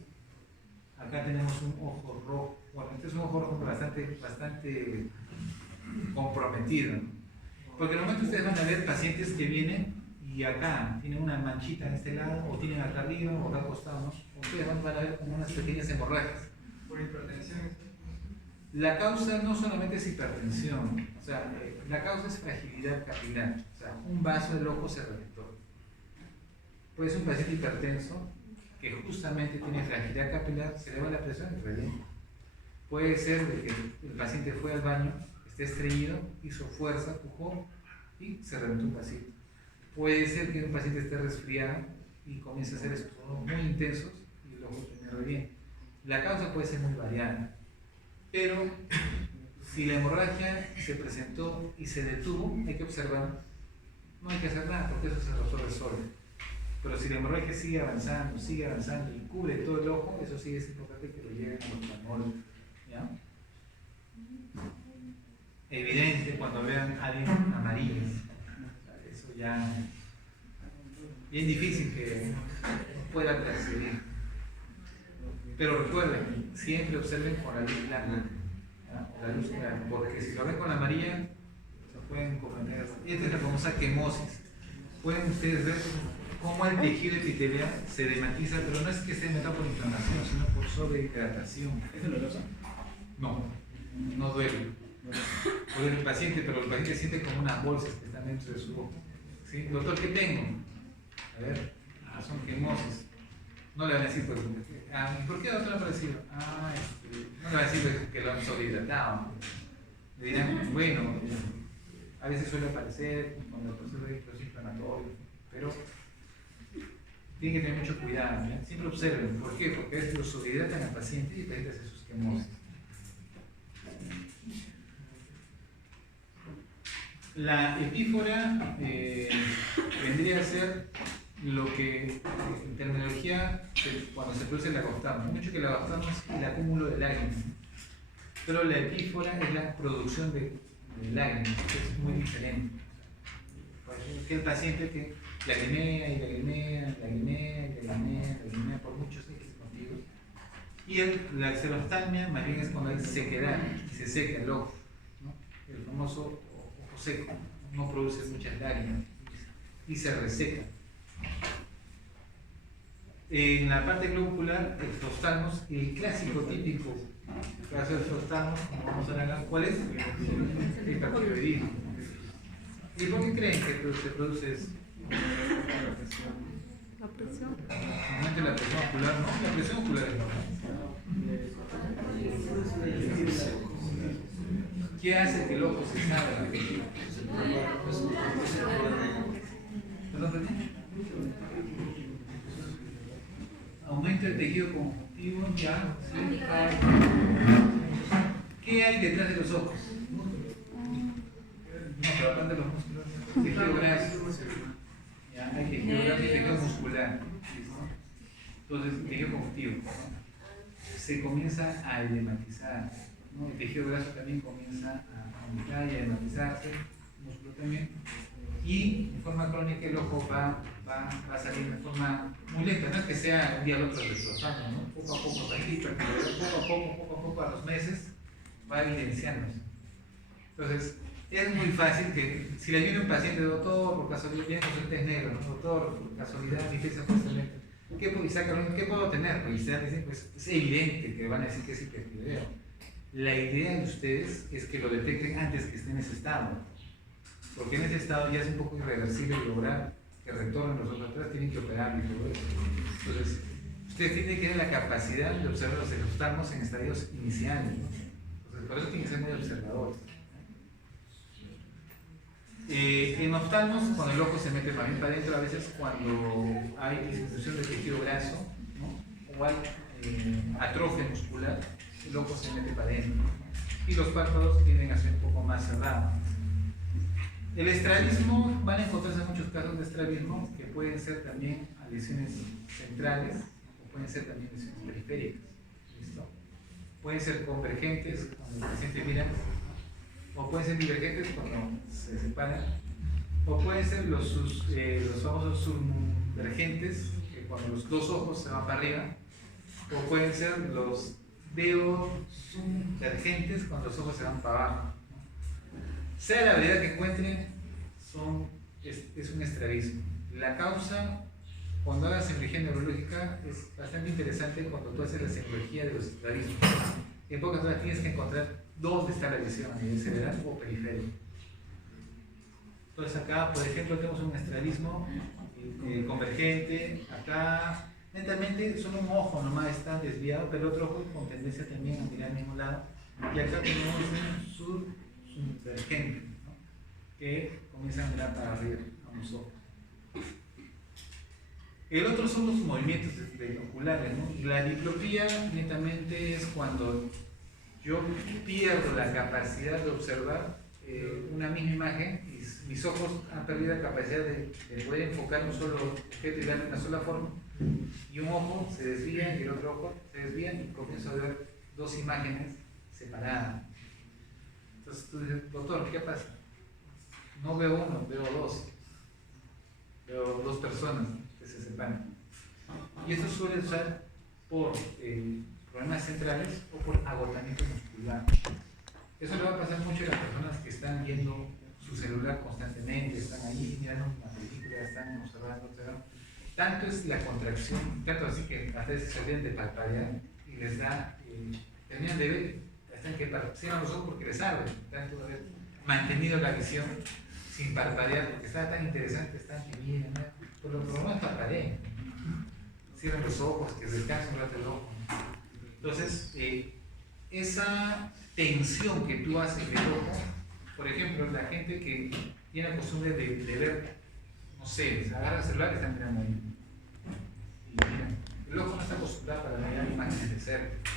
Acá tenemos un ojo rojo. Bueno, este es un ojo rojo bastante comprometido, ¿no? Porque normalmente ustedes van a ver pacientes que vienen y acá tienen una manchita en este lado, o tienen acá arriba, o acá acostado, ¿no? Ustedes van a ver como unas pequeñas hemorragias. ¿Por hipertensión? La causa no solamente es hipertensión, o sea, la causa es fragilidad capilar, o sea, un vaso del ojo se reventó. Puede ser un paciente hipertenso que justamente tiene fragilidad capilar, se eleva la presión y revienta. Puede ser de que el paciente fue al baño, esté estreñido, hizo fuerza, pujó y se reventó un vasito. Puede ser que un paciente esté resfriado y comience a hacer espasmos muy intensos y el ojo termina revienta. La causa puede ser muy variada. Pero si la hemorragia se presentó y se detuvo, hay que observar, no hay que hacer nada porque eso se resuelve solo. Pero si la hemorragia sigue avanzando y cubre todo el ojo, eso sí es importante que lo lleven a los oftalmólogos. ¿Ya? Evidente cuando vean a alguien amarillo, eso ya es difícil que pueda percibir. Pero recuerden, siempre observen con la luz blanca, ¿ya? La luz blanca, porque si lo ven con la amarilla, se pueden cometer. Esta es la famosa quemosis. Pueden ustedes ver cómo el tejido epitelial se dematiza, pero no es que esté metido por inflamación, sino por sobrehidratación. ¿Es doloroso? No, no duele. Puede el paciente, pero el paciente siente como unas bolsas que están dentro de su ojo. ¿Sí? Doctor, ¿qué tengo? A ver, son quemosis. No le van a decir, pues, ¿por qué doctor ha aparecido? No le van a decir que lo han sobrehidratado. Le dirán, bueno, a veces suele aparecer cuando el proceso de inflamatorio, pero tienen que tener mucho cuidado, ¿ya? Siempre observen. ¿Por qué? Porque a veces lo sobrehidratan al paciente y el paciente hace sus quemosis. La epífora vendría a ser lo que en terminología cuando se produce el lactobacillus. Mucho que el lactobacillus es el acúmulo de lágrimas, pero la epífora es la producción de lágrimas, que es muy diferente. Que el paciente que lagrimea y lagrimea, lagrimea y lagrimea, lagrimea por muchos días continuos. Y la xerostalmia más bien es cuando hay sequedad y se seca el ojo, ¿no? El famoso ojo seco, no produce muchas lágrimas y se reseca. En la parte globular, exoftalmos, el clásico típico caso de exoftalmos, como vamos a ver acá, ¿cuál es? El hipertiroidismo. ¿Y por qué creen que se produce eso? La presión. Normalmente la presión ocular, no, la presión ocular es normal. ¿Qué hace que el ojo se salga? ¿Perdón? Aumenta el tejido conjuntivo, ya. ¿Sí? ¿Qué hay detrás de los ojos? No, pero aparte de los músculos. Tejido graso. Ya, hay tejido graso y tejido muscular. ¿Listo? Entonces, tejido conjuntivo. Se comienza a edematizar, ¿no? El tejido graso también comienza a aumentar y a edematizarse, el músculo también. Y en forma crónica el ojo va a salir de forma muy lenta, no es que sea un día al otro destrozando, ¿no? Poco a poco, poco a poco, a los meses, va evidenciándose. Entonces, es muy fácil que, si le viene un paciente, doctor, por casualidad, viene con lentes negros, ¿no? Doctor, por casualidad, mi pieza puesta en lente, ¿qué puedo tener? Pues, pues es evidente que van a decir que es hipertiroideo. La idea de ustedes es que lo detecten antes que esté en ese estado, porque en ese estado ya es un poco irreversible lograr que retornen los ojos atrás, tienen que operar y todo eso. Entonces, ustedes tienen que tener la capacidad de observar los exoftalmos en estadios iniciales, ¿no? Entonces, por eso tienen que ser muy observadores. En oftalmos, cuando el ojo se mete también para adentro, a veces cuando hay disminución del tejido graso, ¿no? O hay atrofia muscular, el ojo se mete para adentro, ¿no? Y los párpados tienden a ser un poco más cerrados. El estrabismo, van a encontrarse muchos casos de estrabismo que pueden ser también a lesiones centrales o pueden ser también lesiones periféricas. ¿Listo? Pueden ser convergentes cuando el paciente mira, o pueden ser divergentes cuando se separan, o pueden ser los famosos subvergentes, que cuando los dos ojos se van para arriba, o pueden ser los subvergentes cuando los ojos se van para abajo. Sea la variedad que encuentren, es un estrabismo. La causa, cuando hagas semiología neurológica, es bastante interesante cuando tú haces la semiología de los estrabismos. En pocas palabras tienes que encontrar dónde está la lesión, a nivel cerebral o periférico. Entonces acá, por ejemplo, tenemos un estrabismo convergente. Acá, lentamente, solo un ojo nomás está desviado, pero el otro ojo con tendencia también a mirar al mismo lado. Y acá tenemos un subvergente, ¿no? Que comienza a mirar para arriba, a los ojos. El otro son los movimientos oculares, ¿no? La diplopía netamente es cuando yo pierdo la capacidad de observar una misma imagen y mis ojos han perdido la capacidad de poder enfocar un solo objeto y darle una sola forma, y un ojo se desvía y el otro ojo se desvía y comienzo a ver dos imágenes separadas. Entonces tú dices, doctor, ¿qué pasa? No veo uno, veo dos personas que se separan. Y esto suele usar por problemas centrales o por agotamiento muscular. Eso le va a pasar mucho a las personas que están viendo su celular constantemente, están ahí mirando una película, están observando. Tanto es la contracción, tanto así que a veces se olvidan de parpadear y les da, terminan de ver, hasta que cierran los ojos porque les arde, tanto de haber mantenido la visión sin parpadear, porque estaba tan interesante, están bien, pero lo menos parpadeen, cierran los ojos, que descansen un rato el ojo. Entonces, esa tensión que tú haces del ojo, por ejemplo, la gente que tiene la costumbre de ver, no sé, se agarra el celular y están mirando ahí. Y mira, el ojo no está acostumbrado para mirar imágenes de cerca.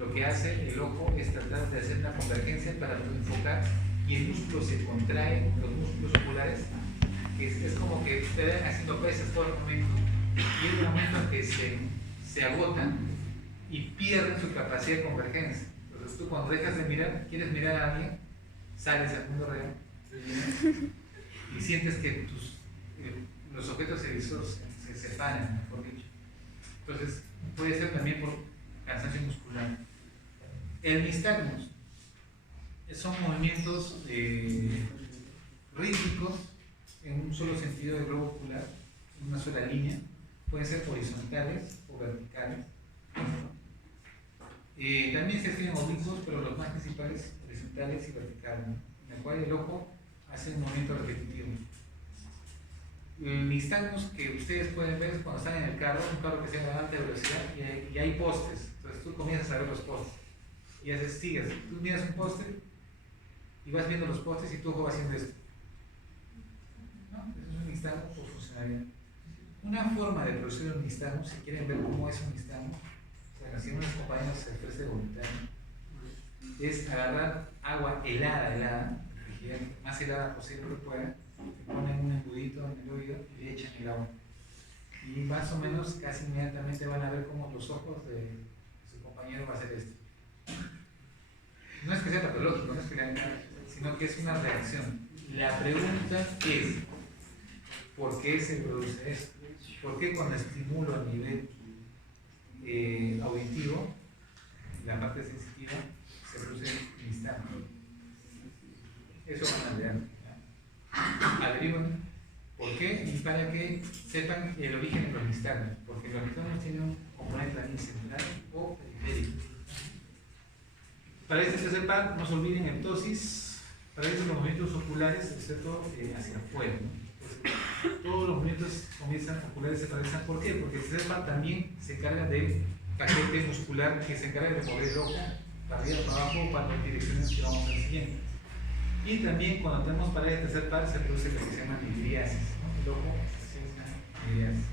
Lo que hace el ojo es tratar de hacer una convergencia para enfocar y el músculo se contrae, los músculos oculares, es como que ustedes haciendo pesas todo el momento, y es el momento en que se agotan y pierden su capacidad de convergencia. Entonces tú cuando dejas de mirar, quieres mirar a alguien, sales al mundo real y sientes que los objetos evisores se separan, mejor dicho. Entonces puede ser también por cansancio muscular. El nistagmus son movimientos rítmicos en un solo sentido del globo ocular, en una sola línea. Pueden ser horizontales o verticales. También se escriben oblicuos, pero los más principales horizontales y verticales, en el cual el ojo hace un movimiento repetitivo. El nistagmus que ustedes pueden ver es cuando están en el carro, un carro que sea de alta velocidad y hay postes. Entonces tú comienzas a ver los postes y haces, sigues. Tú miras un poste y vas viendo los postes y tu ojo va haciendo esto. ¿No? Eso es un nistagmus por funcionalidad. Una forma de producir un nistagmus, si quieren ver cómo es un nistagmus, o sea, si unos compañeros se ofrece voluntario, es agarrar agua helada, más helada posible que pueda, ponen un embudito en el oído y le echan el agua. Y más o menos, casi inmediatamente van a ver cómo los ojos de su compañero va a hacer esto. No es que sea patológico, no es que le hagan, sino que es una reacción. La pregunta es, ¿por qué se produce esto? ¿Por qué cuando estimulo a nivel auditivo, la parte sensitiva, se produce nistagmus? Eso van a ver. Averigüen por qué y para que sepan el origen de los nistagmus, porque los nistagmus tienen un componente también central o periférico. Para este tercer par, no se olviden el ptosis, para los movimientos oculares, excepto hacia afuera. Entonces, todos los movimientos oculares se realizan. ¿Por qué? Porque el tercer par también se encarga del paquete muscular que se encarga de mover el ojo para arriba, para abajo, para las direcciones que vamos a ver siguiente. Y también cuando tenemos pared de tercer par se produce lo que se llama midriasis, ¿no? El ojo se llama midriasis.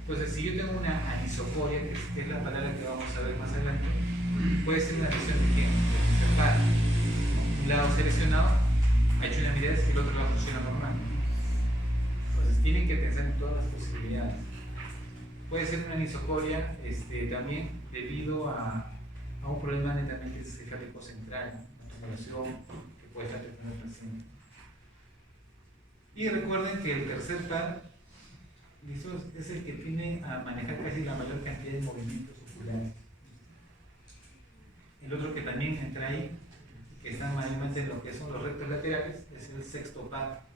Entonces, si yo tengo una anisocoria, que es la palabra que vamos a ver más adelante, puede ser una lesión de quién, del tercer par. Un lado seleccionado ha hecho una midriasis y el otro lado funciona normal. Entonces, tienen que pensar en todas las posibilidades. Puede ser una anisocoria también debido a un problema netamente cefálico central, una tumulación que puede estar teniendo el paciente. Y recuerden que el tercer par es el que tiene a manejar casi la mayor cantidad de movimientos oculares. El otro que también entra ahí, que está mayormente en lo que son los rectos laterales, es el sexto par.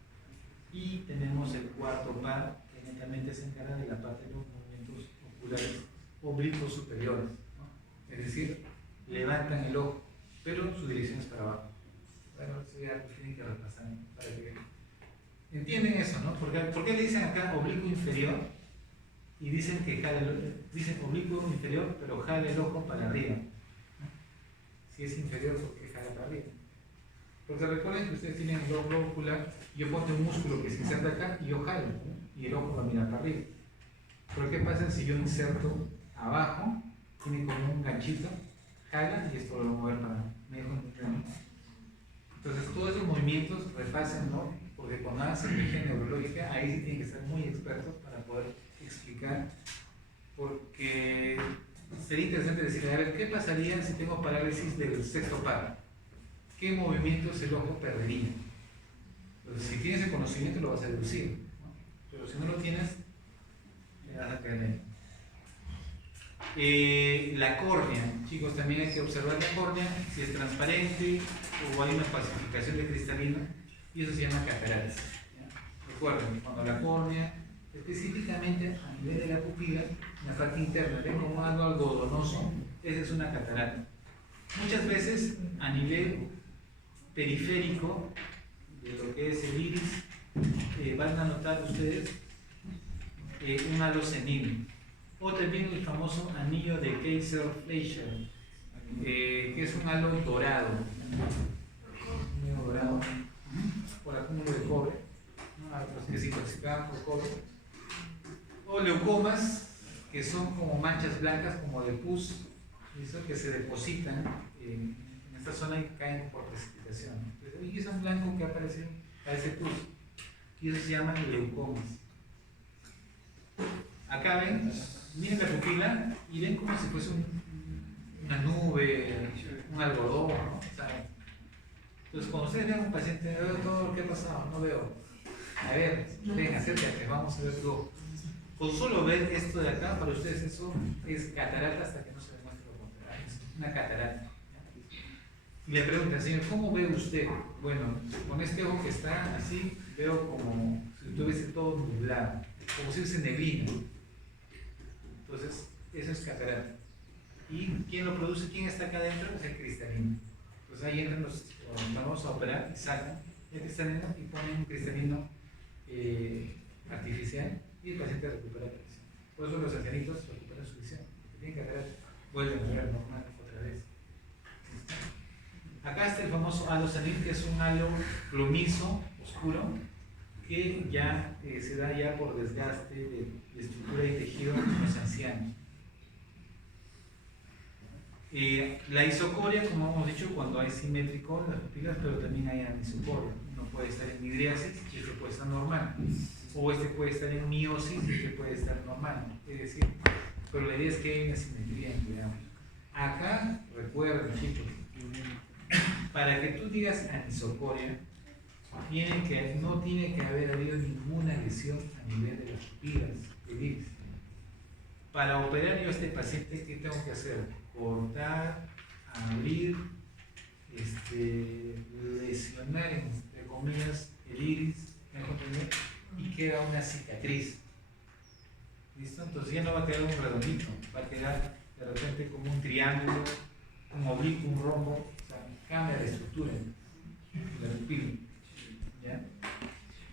Y tenemos el cuarto par, que netamente se encarga de la parte de los movimientos oculares oblicuos superiores, ¿no? Es decir, levantan el ojo, pero su dirección es para abajo. Bueno, eso ya tienen que repasar para que vean. ¿Entienden eso, no? ¿Por qué le dicen acá oblicuo inferior? Y dicen que dicen oblicuo inferior, pero jala el ojo para arriba. Si es inferior, ¿por qué jala para arriba? Porque recuerden que ustedes tienen el ojo ocular, yo pongo un músculo que se inserta acá y yo jalo, ¿no? Y el ojo va a mirar para arriba. Pero ¿qué pasa si yo inserto abajo? Tiene como un ganchito, jala y esto lo voy a mover para medio. Entonces todos esos movimientos repasen, ¿no? Porque cuando hagan cirugía neurológica, ahí sí tienen que ser muy expertos para poder explicar, porque sería interesante decir, a ver, ¿qué pasaría si tengo parálisis del sexto par? ¿Qué movimientos el ojo perdería? Entonces, si tienes el conocimiento lo vas a deducir, ¿no? Pero si no lo tienes, le vas a caer ahí. La córnea, chicos, también hay que observar la córnea, si es transparente o hay una falsificación de cristalino, y eso se llama cataratas. Recuerden, cuando la córnea, específicamente a nivel de la pupila, en la parte interna, ven como algo algodonoso, esa es una catarata. Muchas veces a nivel periférico de lo que es el iris, van a notar ustedes un halo senil, o también el famoso anillo de Kaiser-Fleischer, que es un halo dorado, por acúmulo de cobre, que se intoxicaban por cobre, o leucomas, que son como manchas blancas, como de pus, que se depositan en esta zona y caen por precipitación. Y es un blanco que aparece a ese pus, y eso se llama leucomas. Acá ven, miren la pupila y ven como si fuese una nube, un algodón, ¿no? Entonces, cuando ustedes vean a un paciente, veo todo lo que ha pasado, no veo. A ver, ven, acércate, vamos a ver todo. Con solo ver esto de acá, para ustedes eso es catarata hasta que no se demuestre lo contrario. Es una catarata. Y le preguntan, señor, ¿cómo ve usted? Bueno, con este ojo que está así, veo como si estuviese todo nublado, como si hubiese neblina. Entonces, eso es catarata. ¿Y quién lo produce? ¿Quién está acá adentro? Es el cristalino. Entonces ahí entran los, vamos a operar y sacan el cristalino y ponen un cristalino artificial y el paciente recupera la visión. Por eso los ancianitos recuperan su visión. Tienen catarata, vuelven a ver normal otra vez. Acá está el famoso halo senil, que es un halo plomizo, oscuro, que ya se da ya por desgaste de estructura y tejido en los ancianos. La isocoria, como hemos dicho, cuando hay simétrico en las pupilas, pero también hay anisocoria. Uno puede estar en midriasis y este puede estar normal, o este puede estar en miosis y este puede estar normal. Es decir, pero la idea es que hay una simetría entre ambos. Acá, recuerden, chicos, para que tú digas anisocoria, no tiene que haber habido ninguna lesión a nivel de las pupilas, del iris. Para operar yo a este paciente, ¿qué tengo que hacer? Cortar, abrir, lesionar, entre comillas, el iris, y queda una cicatriz. ¿Listo? Entonces ya no va a quedar un redondito, va a quedar de repente como un triángulo, un oblicuo, un rombo, o sea, cambia de estructura de la pupila. ¿Ya?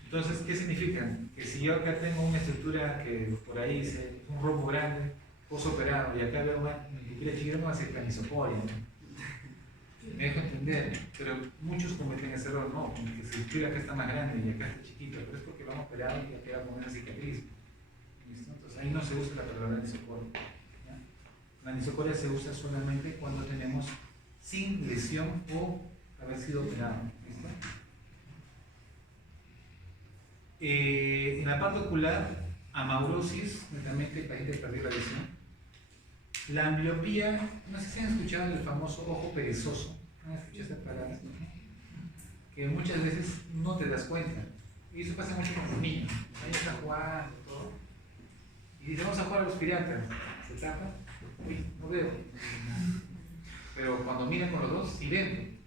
Entonces, ¿qué significa? Que si yo acá tengo una estructura que por ahí es un rombo grande, posoperado, y acá veo una pupila chiquita, no va a ser anisocoria, ¿no? Me dejo entender, pero muchos cometen ese error, no, porque si la pupila acá está más grande y acá está chiquita, pero es porque vamos operado y ya queda con una cicatriz. ¿Listo? Entonces ahí no se usa la palabra anisocoria. ¿Ya? La anisocoria se usa solamente cuando tenemos sin lesión o haber sido operado. ¿Listo? En la parte ocular, amaurosis, netamente el paciente perdió la visión. La ambliopía, no sé si han escuchado el famoso ojo perezoso. ¿Han escuchado esta palabra? Que muchas veces no te das cuenta. Y eso pasa mucho con los niños. Ahí está jugando todo. Y dice, vamos a jugar a los piratas. Se tapa, uy, no veo. Pero cuando miran con los dos, sí ven.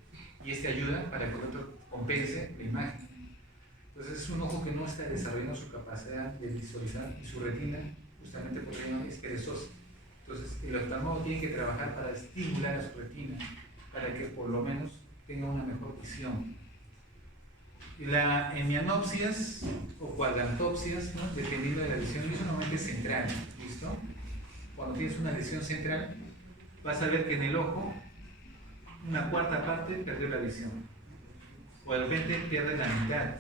Y ayuda para que el otro compense la imagen. Entonces es un ojo que no está desarrollando su capacidad de visualizar y su retina justamente porque no es perezosa. Entonces el oftalmólogo tiene que trabajar para estimular a su retina para que por lo menos tenga una mejor visión. La hemianopsias o cuadrantopsias, ¿no? Dependiendo de la lesión, eso normalmente es central. ¿Listo? Cuando tienes una lesión central, vas a ver que en el ojo una cuarta parte perdió la visión, o de repente pierde la mitad.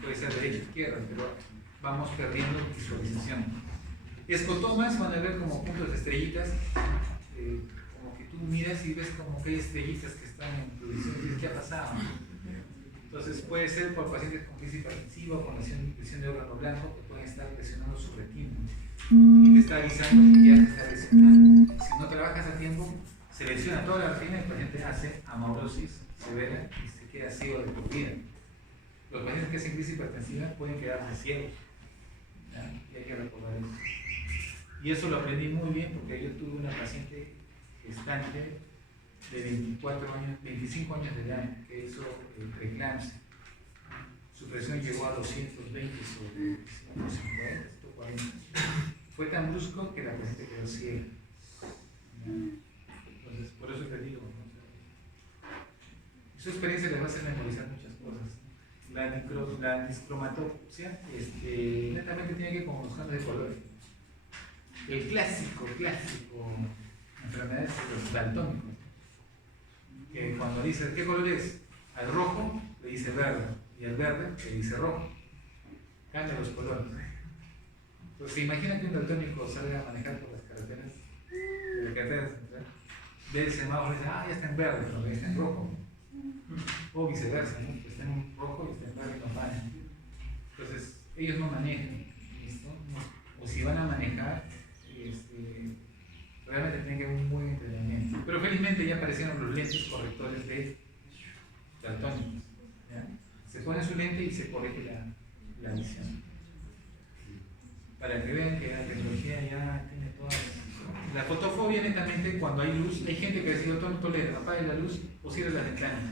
Puede ser derecha o izquierda, pero vamos perdiendo visualización. Escotomas van a ver como puntos de estrellitas, como que tú miras y ves como que hay estrellitas que están en tu visión y dices, ¿qué ha pasado? Entonces puede ser por pacientes con crisis hipertensiva o con lesión de órgano blanco que pueden estar lesionando su retina y te está avisando que ya se está lesionando. Si no trabajas a tiempo, se lesiona toda la retina y el paciente hace amaurosis severa y se queda ciego de por vida. Los pacientes que hacen crisis hipertensiva pueden quedarse ciegos, ¿ya? Y hay que recordar eso. Y eso lo aprendí muy bien porque yo tuve una paciente gestante de 24 años, 25 años de edad que hizo preeclampsia. Su presión llegó a 220 sobre 150, 140. Fue tan brusco que la paciente quedó ciega. Entonces, por eso te digo, ¿no? Su experiencia les va a hacer memorizar muchas cosas. La discromatopsia netamente tiene que ver con los cambios de colores. El clásico enfermedades de los daltónicos, que cuando dice ¿qué color es? Al rojo le dice verde y al verde le dice rojo. Cambia los colores. Entonces se imagina que un daltónico salga a manejar por las carreteras de la carretera central, ve el semáforo y dice ya está en verde, pero está en rojo. O viceversa, ¿no? Que está en rojo y está en verde y no van. Entonces ellos no manejan, ¿listo? O si van a manejar, realmente tienen que haber un buen entrenamiento. Pero felizmente ya aparecieron los lentes correctores de daltónicos. Se pone su lente y se corrige la visión. Para que vean que la tecnología ya tiene todas. La fotofobia netamente cuando hay luz, hay gente que dice, no tolera, apague la luz o cierre las ventanas.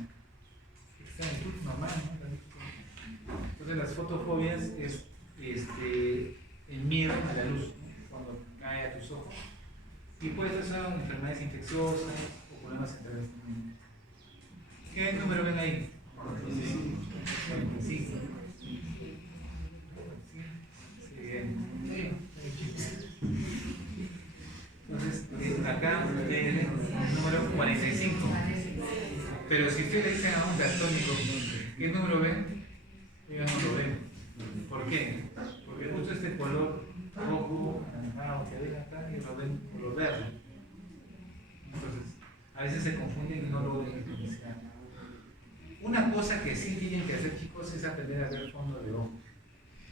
Está en luz normal, ¿no? Entonces las fotofobias es el miedo a la luz, ¿no? Cuando cae a tus ojos. Y puede ser enfermedades infecciosas o problemas centrales también. ¿Qué número ven ahí? 45. Sí, bien. Entonces, acá tiene el número 45. Pero si usted le dice a un daltónico, ¿qué número ven? Ellos no lo ven. ¿Por qué? Porque justo este color rojo, anaranjado, que ven acá, y lo ven color verde. Entonces, a veces se confunden y no lo ven diferenciar. Una cosa que sí tienen que hacer, chicos, es aprender a ver fondo de ojo.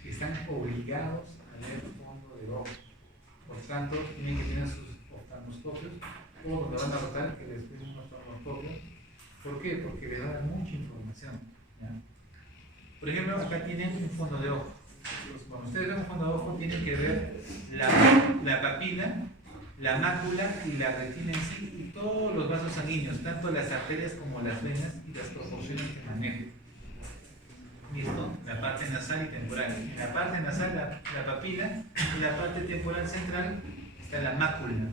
Están obligados a ver fondo de ojo. Por tanto, tienen que tener sus oftalmoscopios o donde van a rotar que les den un oftalmoscopio. ¿Por qué? Porque les va a dar mucha información, ¿ya? Por ejemplo, acá tienen un fondo de ojo. Cuando ustedes ven un fondo de ojo, tienen que ver la papila, la mácula y la retina en sí, y todos los vasos sanguíneos, tanto las arterias como las venas y las proporciones que manejan. ¿Listo? La parte nasal y temporal. En la parte nasal, la papila, y la parte temporal central está la mácula.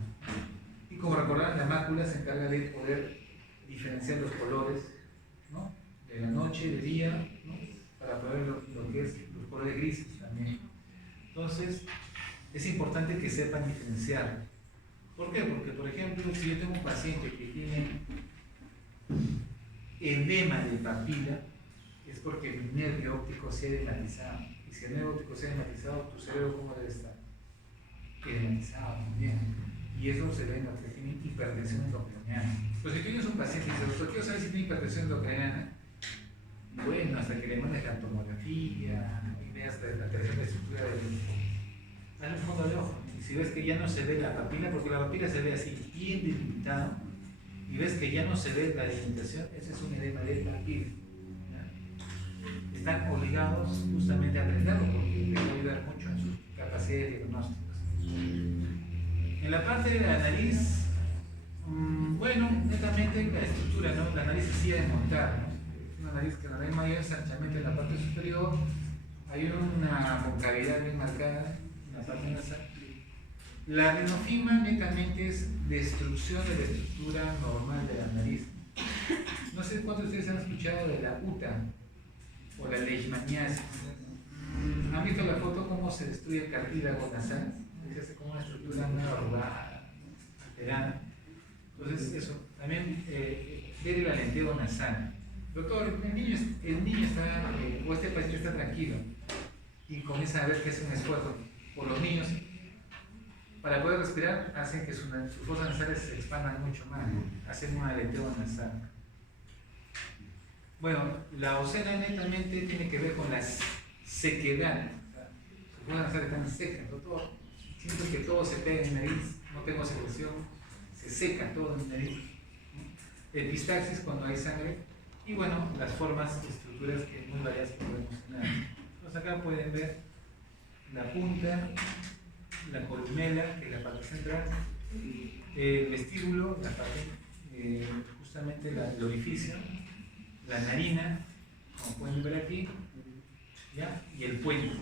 Y como recordarán, la mácula se encarga de poder diferenciar los colores, ¿no? De la noche, de día, ¿no? Para poder ver lo que es los colores grises también. Entonces, es importante que sepan diferenciar. ¿Por qué? Porque, por ejemplo, si yo tengo un paciente que tiene edema de papila, es porque mi nervio óptico se ha edematizado. Y si el nervio óptico se ha edematizado, tu cerebro, ¿cómo debe estar? Edematizado, muy bien. Y eso se ve en lo que tiene hipertensión endocrinal. Pues si tienes un paciente y dices, doctor, quiero saber si tiene hipertensión endocrinal, bueno, hasta que le mandes la tomografía y veas la tercera estructura del dale un fondo de ojo. Y si ves que ya no se ve la papila, porque la papila se ve así, bien delimitada, y ves que ya no se ve la delimitación, ese es un edema de papila. ¿Ya? Están obligados justamente a aprenderlo porque les va a ayudar mucho en sus capacidades diagnósticas. En la parte de la nariz, bueno, netamente la estructura, ¿no? La nariz se sigue de montar, ¿no? Una nariz que no hay mayor ensanchamiento en la parte superior, hay una concavidad bien marcada en la parte nasal. La adenofima netamente es destrucción de la estructura normal de la nariz. No sé cuántos de ustedes han escuchado de la UTA o la leishmaniasis. ¿Han visto la foto cómo se destruye el cartílago nasal? Se hace como una estructura muy arrugada, alterada. Entonces, eso. También ver el alenteo nasal. Doctor, el niño está, o este paciente está tranquilo y comienza a ver que hace un esfuerzo. Por los niños, para poder respirar, hacen que sus fosas nasales se expandan mucho más, hacen un alenteo nasal. Bueno, la ocena netamente tiene que ver con la sequedad. Sus fosas nasales están secas, doctor. Siento que todo se pega en mi nariz, no tengo secreción, se seca todo en mi nariz. Epistaxis cuando hay sangre. Y bueno, las formas, estructuras que muy variadas que podemos tener. Entonces acá pueden ver la punta la columela, que es la parte central, el vestíbulo, la parte, justamente el orificio, la narina, como pueden ver aquí, ¿ya? Y el puente.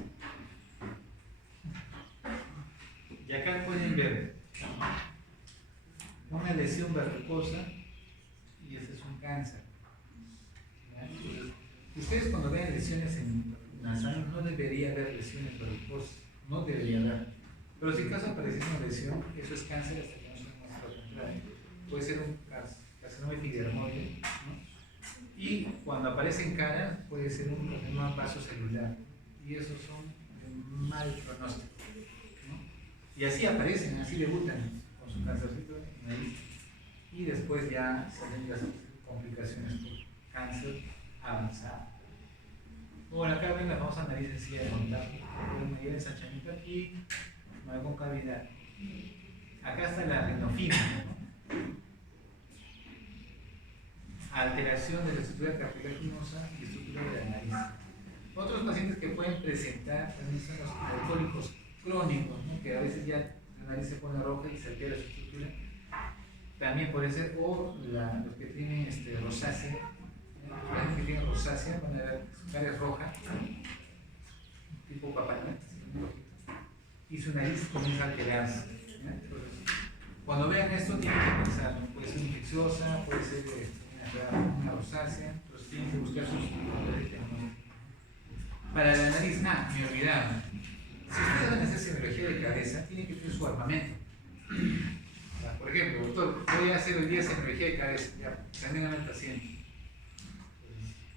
Y acá pueden ver una lesión verrucosa y ese es un cáncer. ¿Ya? Entonces, ustedes cuando vean lesiones en nasales no debería haber lesiones verrucosas, no debería haber. Pero si acaso aparece una lesión, eso es cáncer hasta que no se muestra lo contrario. Puede ser un carcinoma epidermoide, ¿no? Y cuando aparece en cara puede ser un problema vasocelular y esos son de mal pronóstico, ¿no? Y así aparecen, así debutan con su cáncercito en nariz y después ya salen las complicaciones por cáncer avanzado. Bueno, acá ven la famosa nariz sencilla de contacto, pueden medir ensanchamiento aquí, no hay concavidad. Acá está la rinofibra, ¿no? Alteración de la estructura cartilaginosa y estructura de la nariz. Otros pacientes que pueden presentar también son los alcohólicos crónicos, ¿no? Que a veces ya la nariz se pone roja y se altera su estructura. También puede ser, o los que tienen rosácea, los pacientes que tienen rosácea van a ver su cara es roja, tipo papaya, y su nariz comienza a alterarse. Entonces, cuando vean esto tienen que pensar, ¿no? Puede ser infecciosa, puede ser una rosácea, entonces tienen que buscar sus sustitutos. Para la nariz, me olvidaba. Si ustedes van a hacer semiología de cabeza, tienen que tener su armamento. Por ejemplo, doctor, voy a hacer hoy día semiología de cabeza, ya, examinan al paciente.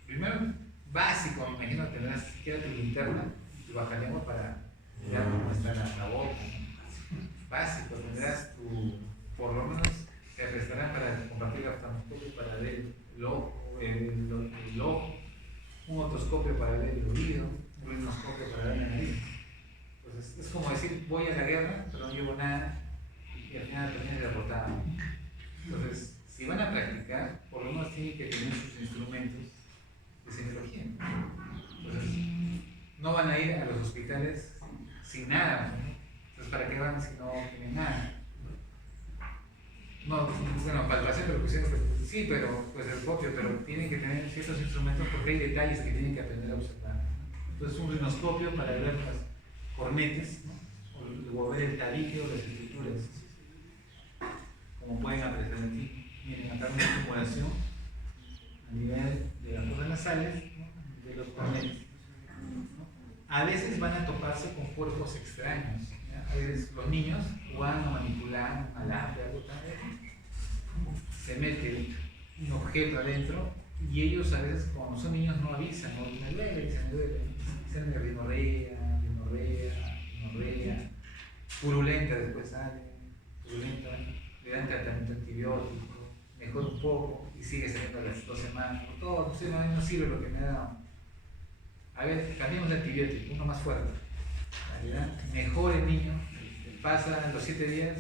Primero, básico, me imagino tendrás que tu linterna y tu bajalengua para mirar cómo está la boca. Básico, tendrás por lo menos te prestarán para compartir el oftalmoscopio para ver el ojo, un otoscopio para ver el oído, un rinoscopio para ver la nariz. Entonces es como decir, voy a la guerra, pero no llevo nada y al final terminé derrotado. Entonces, si van a practicar, por lo menos tienen que tener sus instrumentos de semiología. Entonces, no van a ir a los hospitales sin nada, ¿no? Entonces, ¿para qué van si no tienen nada? No, bueno, palpación, percusión, sí, pero pues el copio, pero tienen que tener ciertos instrumentos porque hay detalles que tienen que aprender a observar. Entonces, un rinoscopio para ver las cornetes, ¿no? O ver el tabique o las estructuras, como pueden apreciar aquí. Miren, acá una estimulación a nivel de las fosas nasales, ¿no? De los cornetes, ¿no? A veces van a toparse con cuerpos extraños. A veces los niños van a manipular un alambre, algo también. Se mete un objeto adentro y ellos a veces, cuando son niños, no avisan, no me duele, dicen de rinorrea, purulenta, después sale, purulenta, le dan tratamiento antibiótico, mejora un poco y sigue saliendo a las 2 semanas, todo, no sirve lo que me ha dado. A ver, cambiamos de antibiótico, uno más fuerte. Mejor el niño, pasa los 7 días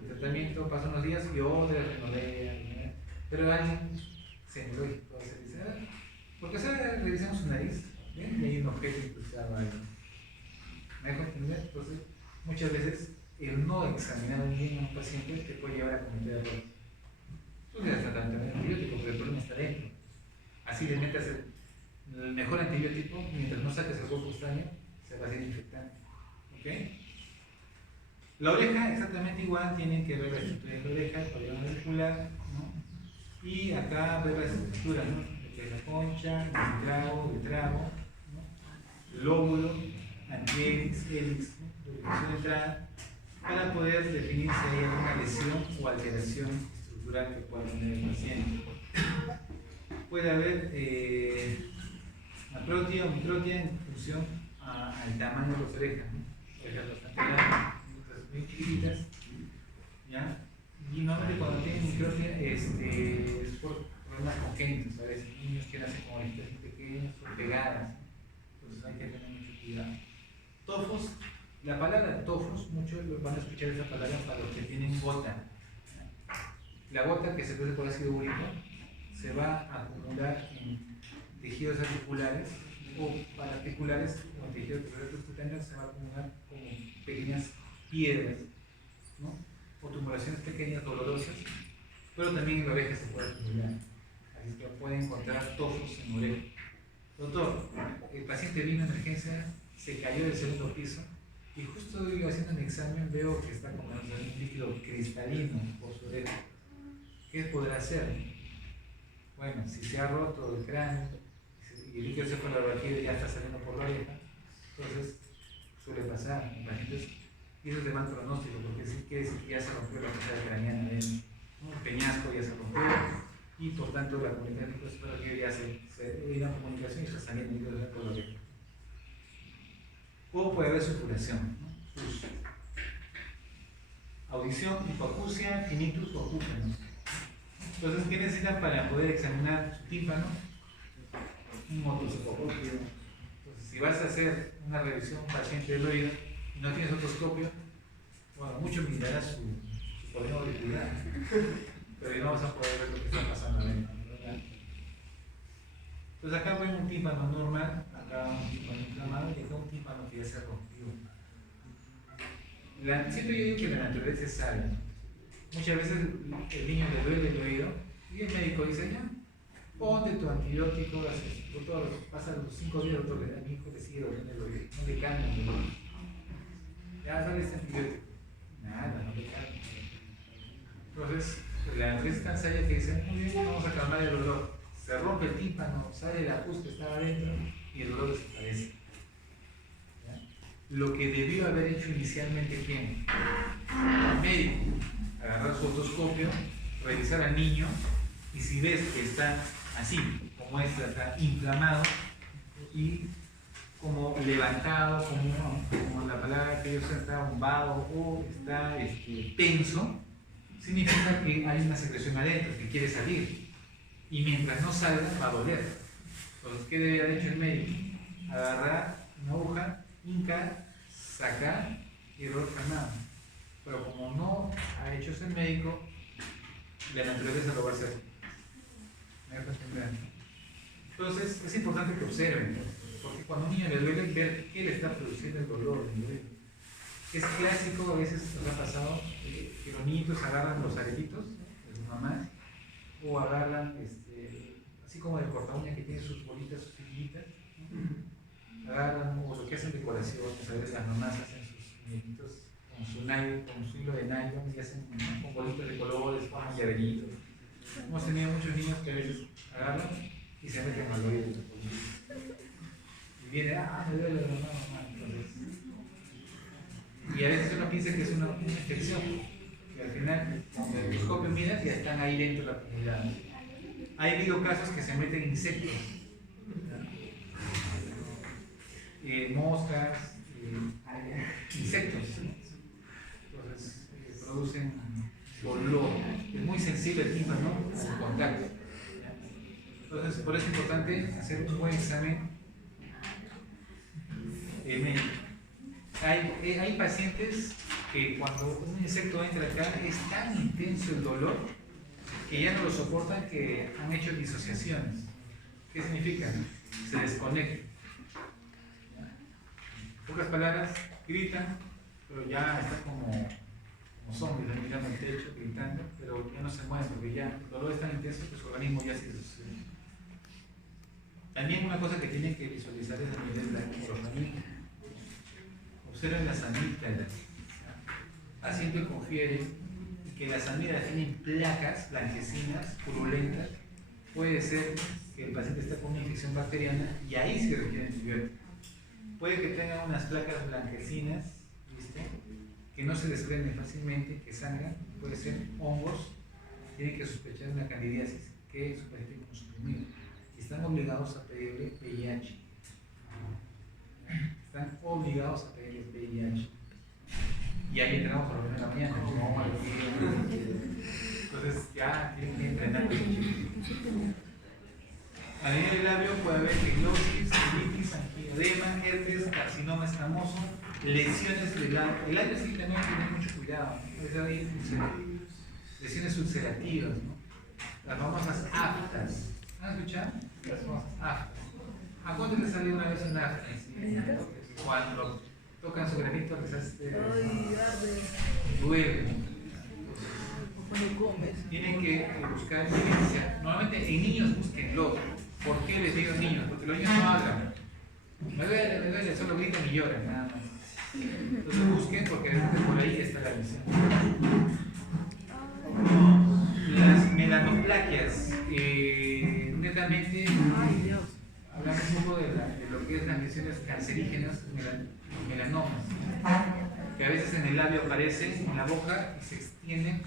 el tratamiento, pasa unos días y otra rinorrea, pero alguien semiológico se dice, ¿por qué revisamos su nariz? ¿Bien? Y hay un objeto incrustado ahí. ¿Me dejo entender? Entonces, muchas veces el no examinar bien a un paciente te puede llevar a cometer errores. Tú le das tratamiento antibiótico, pero el problema está dentro. Así le metas el mejor antibiótico, mientras no saques el cuerpo extraño, se va a seguir infectando. ¿Ok? La oreja exactamente igual, tienen que ver la estructura de la oreja, el pabellón auricular, ¿no? Y acá ver las estructuras, ¿no? De la concha, el trago, ¿no? Lóbulo, antihelix, helix, ¿no? Ubicación de entrada, para poder definir si hay alguna lesión o alteración estructural que pueda tener el paciente. Puede haber macrotia o microtia en función al tamaño de las orejas, ¿no? Orejas bastante grandes, otras muy chiquititas, ¿ya? Y normalmente cuando tienen microtia es por problemas congénitos, a veces niños que nacen con orejitas muy pequeñas o pegadas, ¿no? Entonces hay que tener mucho cuidado. Tofos, la palabra tofos, muchos van a escuchar esa palabra para los que tienen gota. La gota que se produce por ácido úrico se va a acumular en tejidos articulares o pararticulares o en tejidos percutáneos, se va a acumular como pequeñas piedras, ¿no? O tumoraciones pequeñas, dolorosas, pero también en la oreja se puede acumular. Así que puede encontrar tofos en la oreja. Doctor, el paciente vino a emergencia, se cayó del segundo piso y justo yo haciendo mi examen veo que está como un líquido cristalino por su oreja. ¿Qué podrá hacer? Bueno, si se ha roto el cráneo y el líquido cefalorraquídeo ya está saliendo por la oreja, entonces suele pasar en pacientes y eso es de mal pronóstico porque sí quiere decir que ya se rompió la fosa craneana dentro, ¿no? El peñasco ya se rompió y por tanto la comunicación cefalorraquídeo ya hay una comunicación y está saliendo el líquido por la oreja. O puede haber supuración, ¿no? Audición, hipoacusia, tinnitus o acúfenos. Entonces, ¿qué necesitan para poder examinar su tímpano? Un otoscopio. Entonces, si vas a hacer una revisión paciente del oído y no tienes otoscopio, bueno, mucho mirará su poder auricular, pero no vas a poder ver lo que está pasando adentro, ¿verdad? Entonces, acá vemos un tímpano normal, acá un tímpano inflamado y acá un tímpano que ya se rompió. Siempre yo digo que la naturaleza es sabia. Muchas veces el niño le duele el oído y el médico dice, ya, ponte tu antibiótico, pasa los 5 días, doctor, a mi hijo le sigue doliendo el oído, no le cambia el dolor. Ya, dale este antibiótico. Nada, no le cambia. Entonces, la naturaleza es tan sabia que dice, muy bien, vamos a calmar el dolor. Se rompe el tímpano, sale el ajuste que estaba adentro y el dolor desaparece. ¿Ya? Lo que debió haber hecho inicialmente, ¿quién? El médico. Agarrar su otoscopio, revisar al niño y si ves que está así, como está inflamado y como levantado, como la palabra que usa, está bombado o está tenso, significa que hay una secreción adentro que quiere salir y mientras no salga va a doler. Entonces, ¿qué debe haber hecho el médico? Agarrar una aguja, hincar, sacar y dolor calmado. Pero como no ha hecho eso el médico, la naturaleza lo va a hacer. Entonces es importante que observen, porque cuando a un niño le duele, ver qué le está produciendo el dolor. Es clásico, a veces nos ha pasado que los niñitos agarran los aretitos de sus mamás o agarran, así como el corta uña que tiene sus bolitas, sus figuritas, agarran o lo que hacen decoraciones, a veces las mamás hacen sus muñequitos con su hilo de nylon y hacen con bolitas de colores, forman llaveritos. Hemos tenido muchos niños que a veces agarran y se meten al oído. Y viene, me duele la mamá. Entonces, y a veces uno piensa que es una infección. Y al final, cuando el microscopio mira, ya están ahí dentro de la comunidad. Ha habido casos que se meten insectos, moscas, insectos. Entonces, producen dolor. Es muy sensible el tímpano al contacto. Entonces, por eso es importante hacer un buen examen médico. Hay pacientes que cuando un insecto entra acá es tan intenso el dolor que ya no lo soportan, que han hecho disociaciones. ¿Qué significa? Se desconectan. En pocas palabras, gritan, pero ya está como zombies, mirando el techo, gritando, pero ya no se mueven porque ya el dolor es tan intenso que su organismo ya se disocia. También una cosa que tienen que visualizar es el nivel de la clorofamina. Observen las amígdalas. El paciente confiere que las amígdalas tienen placas blanquecinas, purulentas. Puede ser que el paciente esté con una infección bacteriana y ahí se requiere antibiótico. Puede que tenga unas placas blanquecinas, ¿viste?, que no se desprenden fácilmente, que sangran. Puede ser hongos. Tienen que sospechar una candidiasis, que es un paciente inmunosuprimido. Y están obligados a pedirle VIH. Están obligados a pedirle VIH. Y ahí entramos a las 9 de la mañana. Entonces ya tienen que entrenar. A nivel del labio puede haber eclosis, colitis, angioedema, herpes, carcinoma escamoso, lesiones del labio. El labio sí también hay que tener mucho cuidado, ¿no? Hay lesiones ulcerativas, ¿no? Las famosas aftas. ¿Han escuchado? Las famosas aftas. ¿A cuánto le salió una vez una afta? Cuando tocan su granito, les hace duele. Tienen que buscar evidencia. Normalmente en niños búsquenlo. ¿Por qué les digo niños? Porque los niños no hablan. Me duele, solo gritan y lloran, nada más. Entonces busquen porque por ahí está la visión. Las melanoplaquias, netamente, hablamos un poco de lo que es las lesiones cancerígenas, melanomas, que a veces en el labio aparecen, en la boca y se extienden,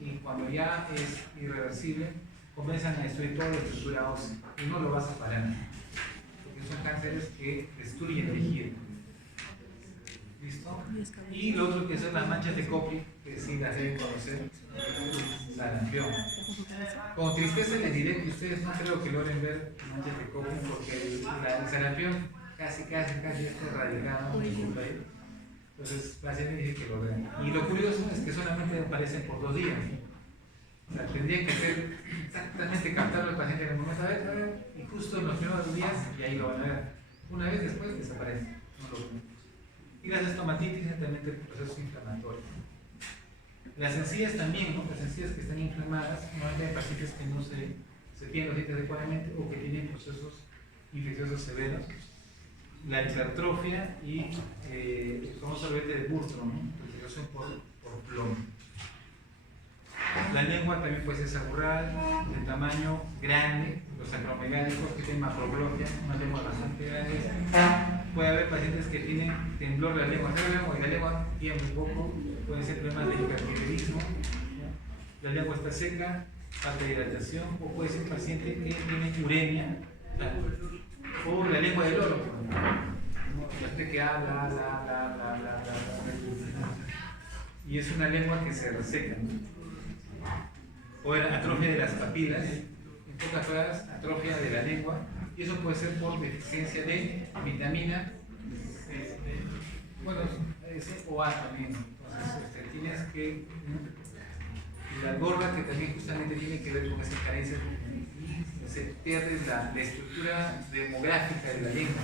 y cuando ya es irreversible, comienzan a destruir toda la estructura ósea y no lo vas a parar, porque son cánceres que destruyen tejido. ¿Listo? Y lo otro que son las manchas de Koplik, que sí las deben conocer, sarampión. Con tristeza les diré que ustedes no creo que logren ver manchas de Koplik, porque el sarampión casi está erradicado en su país. Entonces, la gente dice que lo vean. Y lo curioso es que solamente aparecen por 2 días. O sea, tendrían que ser exactamente captarlo al paciente en el momento, a ver, y justo en los primeros días, y ahí lo van a ver. Una vez después desaparece, no lo ven. Y las estomatitis, netamente procesos inflamatorios. Las encías también, ¿no? Las encías que están inflamadas, normalmente hay pacientes que no se tienen los dientes adecuadamente o que tienen procesos infecciosos severos. La hipertrofia y el famoso sorbete de Burstrom, ¿no? Infección por plomo. La lengua también puede ser saburral, de tamaño grande, los acromegálicos que tienen macroglofia, una lengua bastante grande. Puede haber pacientes que tienen temblor de la lengua, y la lengua tiembla un poco, pueden ser problemas de hipertiroidismo, la lengua está seca, falta de hidratación, o puede ser un paciente que tiene uremia, o la lengua del oro, la gente que habla, y es una lengua que se reseca, ¿no? O la atrofia de las papilas, en pocas palabras, atrofia de la lengua, y eso puede ser por deficiencia de vitamina o A también. Entonces, tienes que la gorra, que también justamente tiene que ver con esa carencia, se pierde la estructura demográfica de la lengua.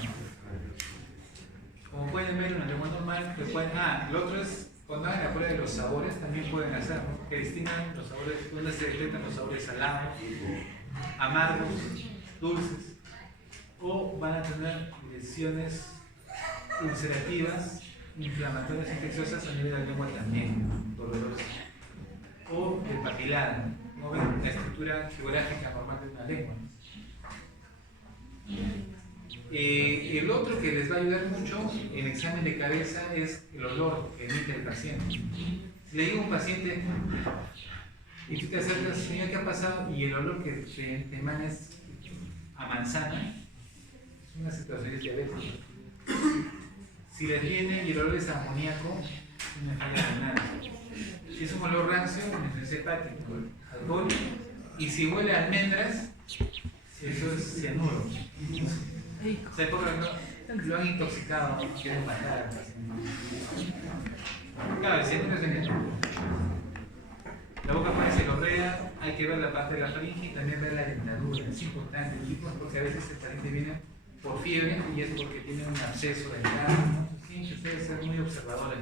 Como pueden ver, una lengua normal, lo otro es cuando hagan la prueba de los sabores, también pueden hacer, ¿no? Que distingan los sabores, donde se detectan los sabores salados, amargos, dulces, o van a tener lesiones ulcerativas, inflamatorias, infecciosas a nivel de la lengua también, dolorosas, o el papilar, ¿no? Ven la estructura geográfica normal de una lengua. El otro que les va a ayudar mucho en el examen de cabeza es el olor que emite el paciente. Si le digo a un paciente y tú te acercas, señor, ¿qué ha pasado? Y el olor que te emana es a manzana, es una situación de diabetes. Si les viene y el olor es amoníaco, es una falla renal. Si es un olor rancio, una infección hepática, alcohol. Y si huele a almendras, eso es cianuro. O sea, lo han intoxicado, quieren matar al paciente. Claro, el cianuro es veneno. La boca parece gorrea, hay que ver la parte de la faringe y también ver la dentadura. Es importante, porque a veces el paciente viene por fiebre y es porque tiene un absceso dental, ¿no? Tienen que ustedes ser muy observadores.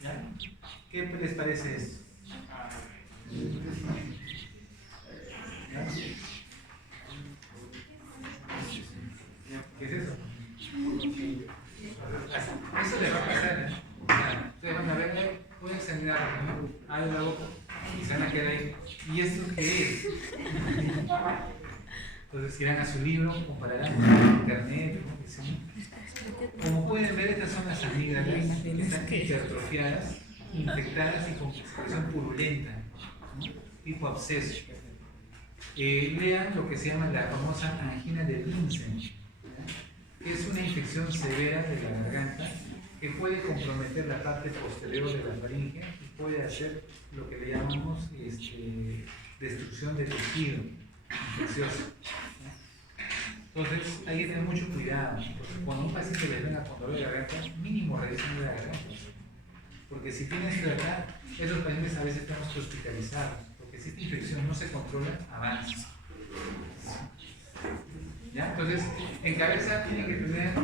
¿Ya? ¿Qué les parece esto? ¿Ya? ¿Qué es eso? Eso le va a pasar, ¿eh? Ustedes van a ver, pueden examinarlo, ¿no? Abre la boca y se van a quedar ahí. ¿Y esto qué es? Entonces irán a su libro, compararán con internet, ¿no? Como pueden ver, estas son las amígdalas que están hipertrofiadas, infectadas y con secreción purulenta, ¿no? Tipo absceso. Lean lo que se llama la famosa angina de Vincent, que es una infección severa de la garganta que puede comprometer la parte posterior de la faringe y puede hacer lo que le llamamos destrucción de tejido infeccioso. Entonces hay que tener mucho cuidado, porque cuando un paciente le venga con dolor de garganta, mínimo revisión de la garganta, porque si tiene esto de acá, esos pacientes a veces tenemos que hospitalizarlos, porque si esta infección no se controla, avanza. ¿Ya? Entonces, en cabeza tiene que tener